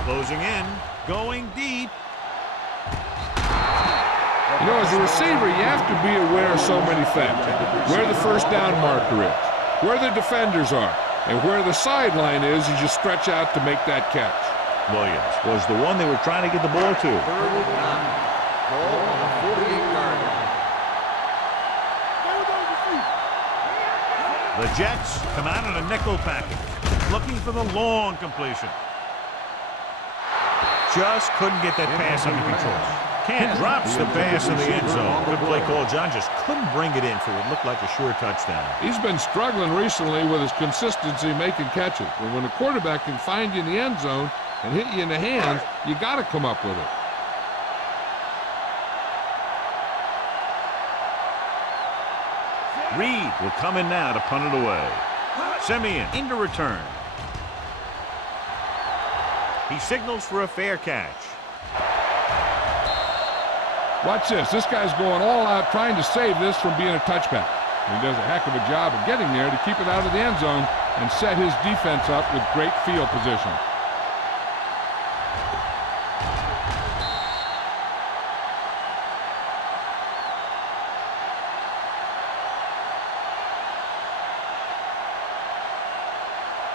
Closing in, going deep. The You know, as a receiver, you have to be aware of so many things. Where the first down marker is, where the defenders are, and where the sideline is as you stretch out to make that catch. Williams was the one they were trying to get the ball to. 3rd and 9. Ball on the 48-yard line. The Jets come out in a nickel package, looking for the long completion. Just couldn't get that pass under control. Kent drops the pass in the end zone. Good play call. John just couldn't bring it in for what looked like a sure touchdown. He's been struggling recently with his consistency making catches. But when a quarterback can find you in the end zone and hit you in the hands, you got to come up with it. Reed will come in now to punt it away. Simeon into return. He signals for a fair catch. Watch this. This guy's going all out trying to save this from being a touchback. He does a heck of a job of getting there to keep it out of the end zone and set his defense up with great field position.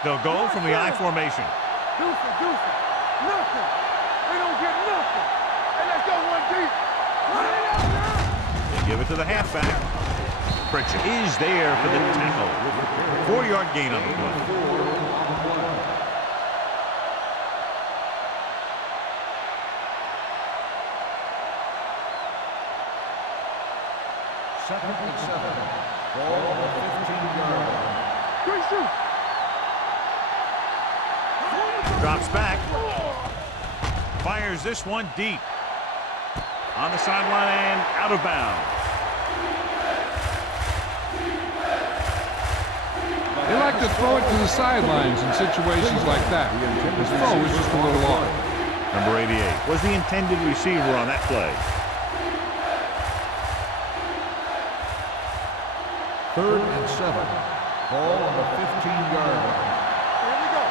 They'll go from the I formation. Deuce. Nothing. They don't get nothing. Hey, let's go one deep. Run it out now. They give it to the halfback. Pritchett is there for the tackle. 4-yard gain on the play. 2nd and 7. Ball on the 15-yard line. Great shoot. Drops back. Fires this one deep. On the sideline and out of bounds. They like to throw it to the sidelines in situations like that. His throw was just a little off. Number 88 was the intended receiver on that play. 3rd and 7. Ball on the 15-yard line. Here we go.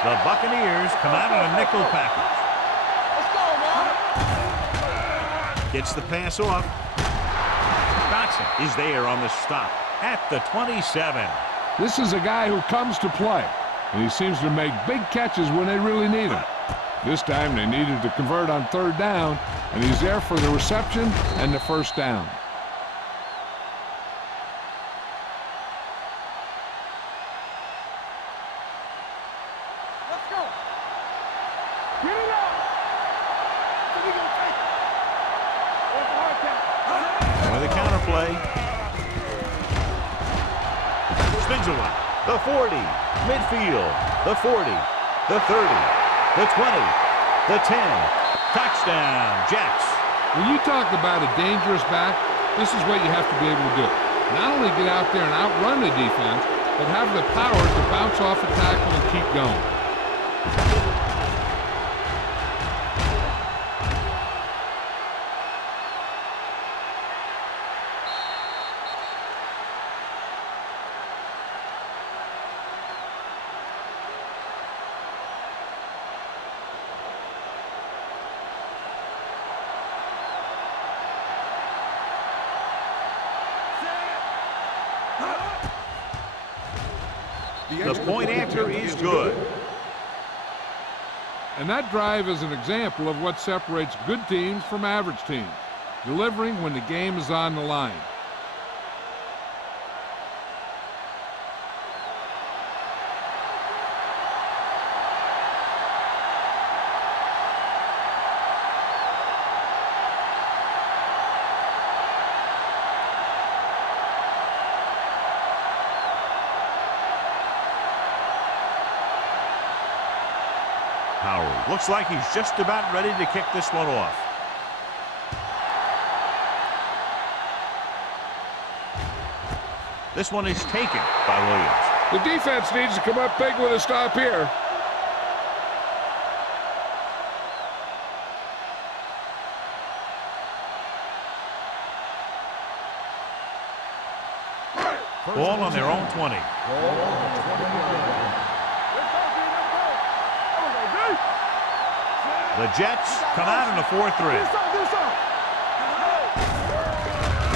The Buccaneers come out in a nickel package. Let's go, man. Gets the pass off. Dotson is there on the stop at the 27. This is a guy who comes to play, and he seems to make big catches when they really need him. This time they needed to convert on 3rd down, and he's there for the reception and the first down. Let's go. Get it up. We gonna take it. What's the hard count? With a counter play. Spins away. The 40. Midfield. The 40. The 30. The 20. The 10. Touchdown, Jets. When you talk about a dangerous back, this is what you have to be able to do. Not only get out there and outrun the defense, but have the power to bounce off a tackle and keep going. The point after is good. And that drive is an example of what separates good teams from average teams, delivering when the game is on the line. Howard looks like he's just about ready to kick this one off. This one is taken by Williams. The defense needs to come up big with a stop here. Ball on their own 20. Ball on the 20-yard line. Let's go, D. Let's go. That was a deep. The Jets come out in a 4-3. Do something.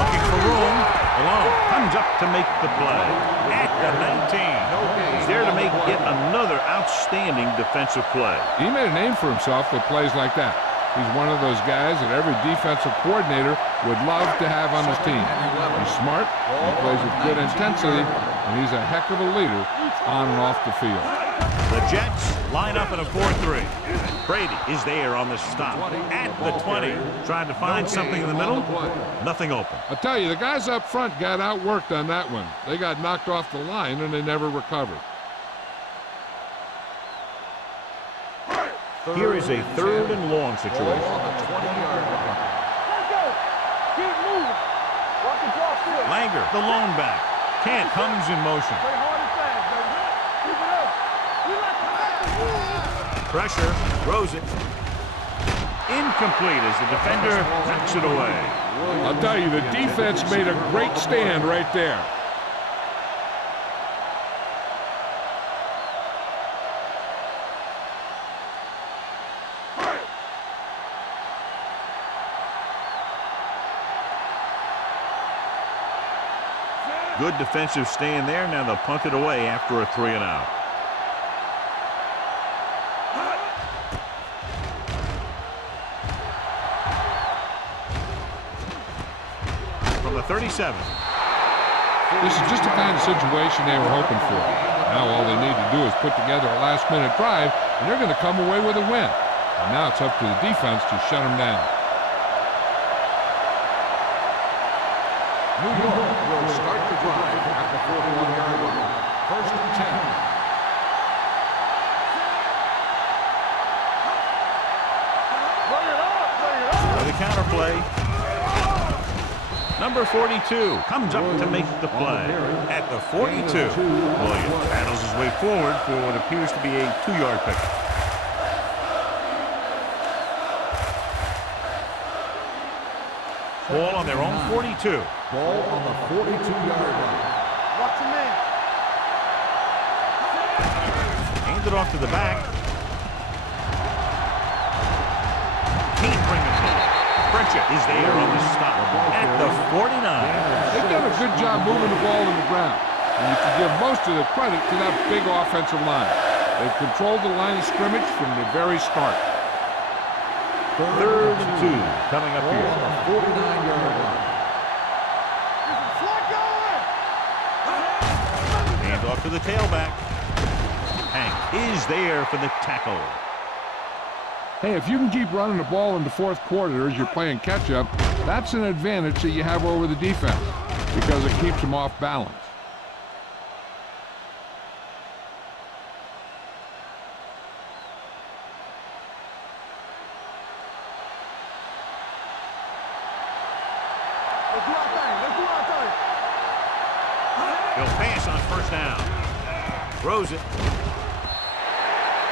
Looking for room. Alone comes up to make the play. At the 19. He's there to make yet another outstanding defensive play. He made a name for himself with plays like that. He's one of those guys that every defensive coordinator would love to have on his team. He's smart, he plays with good intensity, and he's a heck of a leader on and off the field. The Jets line up in a 4-3. Brady is there on the stop at the 20. Trying to find something in the middle. Nothing open. I tell you, the guys up front got outworked on that one. They got knocked off the line, and they never recovered. Here is a 3rd and long situation. Let's go. Keep moving. Watch the drop field. Langer, the lone back. Kent comes in motion. Play hard and fast, baby. Keep it up. We like to have. Pressure, throws it. Incomplete as the defender knocks it away. I'll tell you, the defense made a great stand right there. Good defensive stand there. Now they'll punt it away after a 3-and-out. From the 37. This is just the kind of situation they were hoping for. Now all they need to do is put together a last-minute drive, and they're going to come away with a win. And now it's up to the defense to shut them down. New York will start the drive at the 41-yard line. 1st and 10. Bring it up. Bring it up. For the counter play. Number 42 comes up to make the play at the 42. Williams battles his way forward for what appears to be a 2-yard pickup. Ball on their own 42. Ball on the 42-yard line. Watch your man. Hand it off to the back. Can't bring it home. Pritchett is there on the stop at the 49. They've done a good job moving the ball in the ground. And you can give most of the credit to that big offensive line. They've controlled the line of scrimmage from the very start. 3rd and 2 coming up Ball here. on the 49-yard line. Hand off to the tailback. Hank is there for the tackle. Hey, if you can keep running the ball in the 4th quarter as you're playing catch-up, that's an advantage that you have over the defense because it keeps them off balance. Let's do our thing. Let's do our thing. He'll pass on 1st down. Throws it.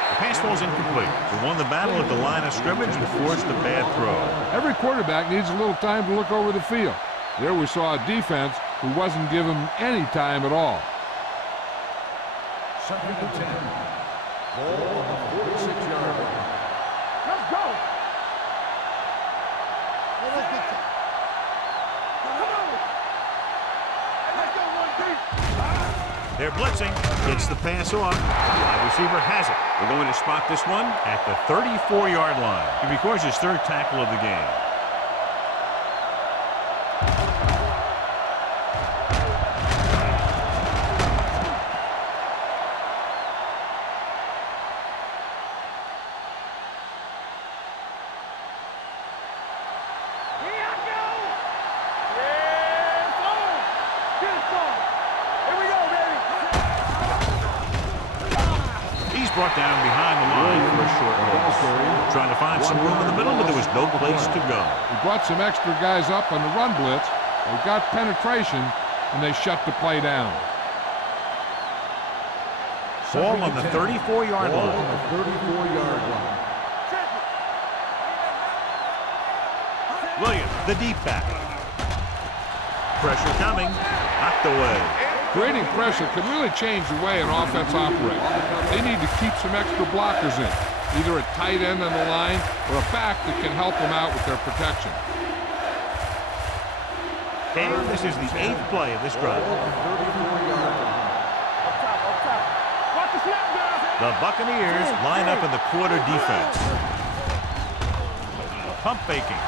The pass falls incomplete. They won the battle at the line of scrimmage and forced a bad throw. Every quarterback needs a little time to look over the field. There we saw a defense who wasn't given any time at all. 2nd and 10. Ball on the 46-yard line. Let's go. Let's get that. Come on. Let's go, 1-3. They're blitzing. Gets the pass off. The wide receiver has it. We're going to spot this one at the 34-yard line. He records his 3rd tackle of the game. Here I go. Yes, on. Get it on. Here we go, baby. He's brought down behind the line for a short loss. Trying to find some room in the middle, but there was no place to go. He brought some extra guys up on the run blitz. They got penetration, and they shut the play down. Ball on the 34-yard Ball line. on the 34-yard line. Williams, the deep back. Pressure coming. Knocked away. Creating pressure can really change the way an offense operates. They need to keep some extra blockers in. either a tight end on the line or a back that can help them out with their protection. And this is the 8th play of this drive. The Buccaneers line up in the quarter defense. Pump faking.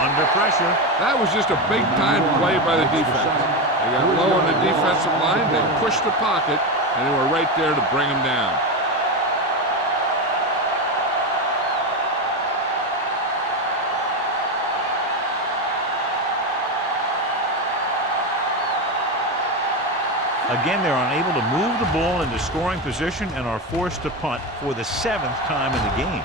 Under pressure. That was just a big-time play by the defense. They got low on the defensive line, they pushed the pocket, and they were right there to bring them down. Again, they're unable to move the ball into scoring position and are forced to punt for the 7th time in the game.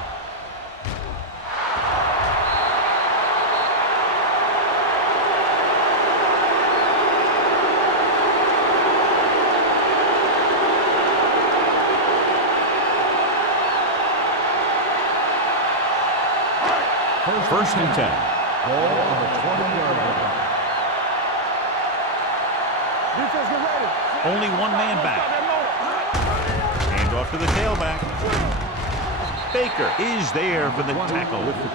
First and 10. Ball on the 20-yard line. Defense, get ready. Only one man back. Hand off to the tailback. Baker is there for the tackle at the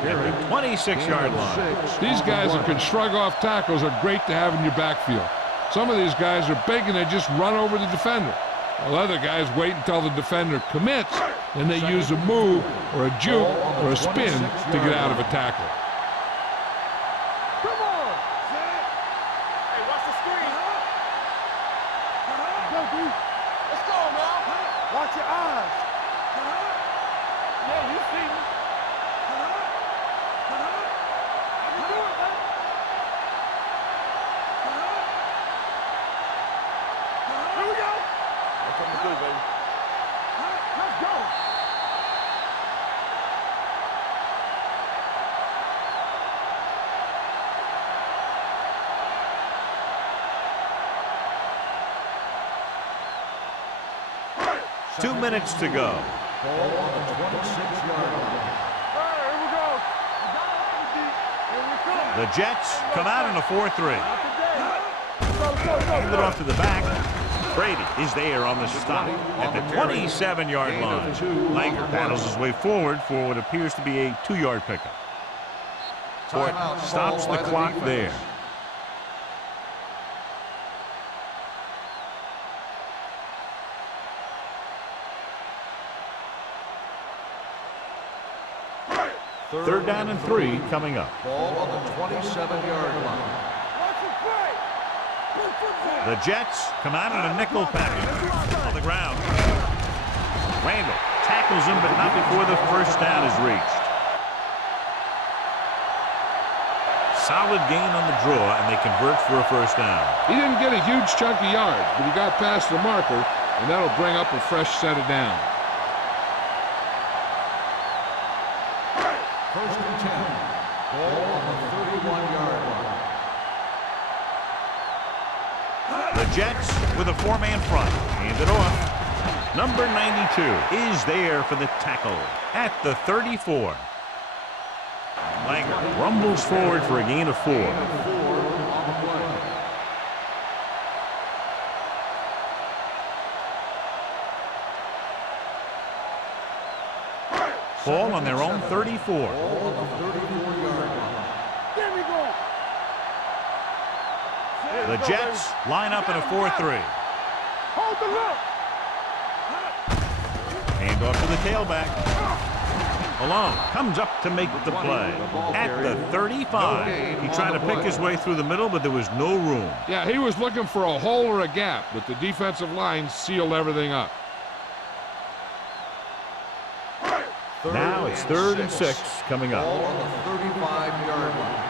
26-yard line. These guys that can shrug off tackles are great to have in your backfield. Some of these guys are big and they just run over the defender. While other guys wait until the defender commits, and they use a move or a juke or a spin to get out of a tackle. Come on. Hey, watch the screen. Go, D. Let's go now. Watch your eyes. Yeah, you see me. You do it, man. Here we go. That's what we do, baby. Let's go. Two minutes to go. Ball on the 26-yard line. Here we go. Here we come. The Jets come out in a 4-3. Hand it off to the back. Brady is there on the stop at the 27-yard line. Langer battles his way forward for what appears to be a 2-yard pickup. Court stops the clock there. Third down and 3 coming up. Ball on the 27-yard line. The Jets come out in a nickel package on the ground. Randall tackles him, but not before the first down is reached. Solid gain on the draw, and they convert for a first down. He didn't get a huge chunk of yards, but he got past the marker, and that'll bring up a fresh set of downs. First and 10. Ball on the 31-yard line. The Jets with a 4-man front. Hand it off. Number 92 is there for the tackle at the 34. Langer rumbles forward for a gain of 4. Ball on their own 34. Ball on the 34-yard line. There we go. The Jets line up in a 4-3. Hold the look. Hand off to the tailback. Malone comes up to make the play at the 35. He tried to pick his way through the middle, but there was no room. Yeah, he was looking for a hole or a gap, but the defensive line sealed everything up. Now it's 3rd and 6 coming up. Ball on the 35-yard line.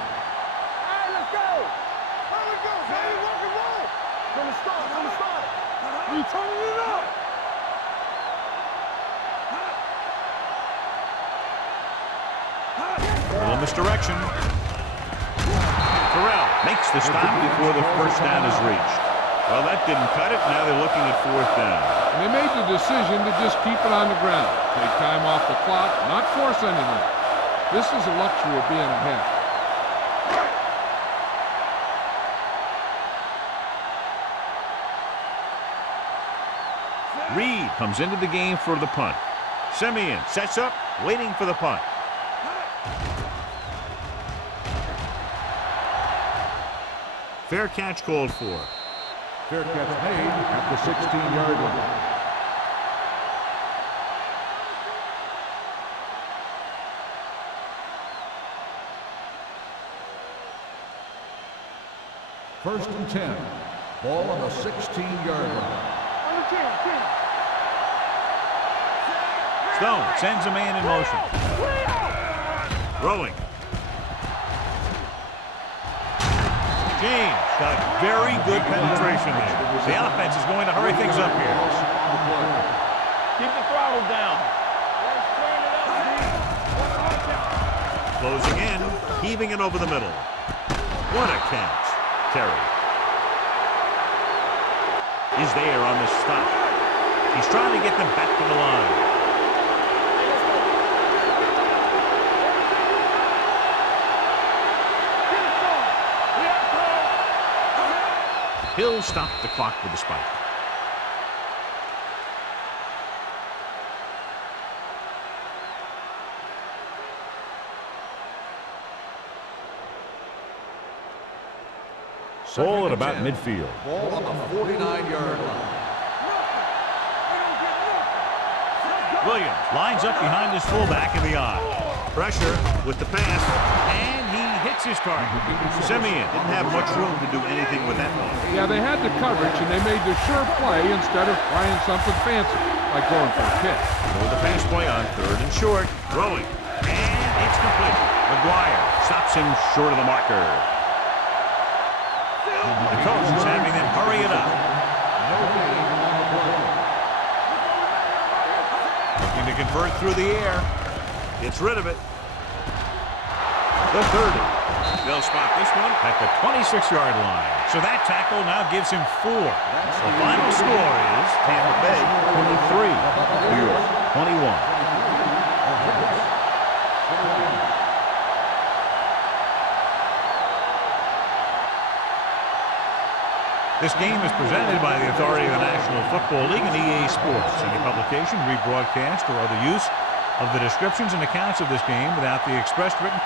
Hey, let's go. Here we go, baby. Rock and roll. From the start, from the start. We turning it up. Little misdirection. Terrell makes the stop before the first down is reached. Well, that didn't cut it. Now they're looking at 4th down. And they made the decision to just keep it on the ground. Take time off the clock, not force anything. This is the luxury of being ahead. Reed comes into the game for the punt. Simeon sets up waiting for the punt. Fair catch called for. Fair catch made at the 16-yard line. First and 10. Ball on the 16-yard line. Stone sends a man in motion. Throwing. James got very good penetration there. The offense is going to hurry things up here. Keep the throttle down. Closing in, heaving it over the middle. What a catch. Terry is there on the stop. He's trying to get them back to the line. He'll stop the clock with a spike. Ball at about midfield. Ball on the 49-yard line. Williams lines up behind his fullback in the eye. Pressure with the pass, and he hits his target. Simeon didn't have much room to do anything with that one. Yeah, they had the coverage, and they made the sure play instead of trying something fancy, like going for a kick. So the pass play on 3rd and short. Throwing, and it's complete. McGuire stops him short of the marker. The coach is having them hurry it up. Looking to convert through the air. Gets rid of it. The 30. They'll spot this one at the 26-yard line. So that tackle now gives him 4. The final score is Tampa Bay 23, New York 21. This game is presented by the authority of the National Football League and EA Sports. Any publication, rebroadcast, or other use of the descriptions and accounts of this game without the express written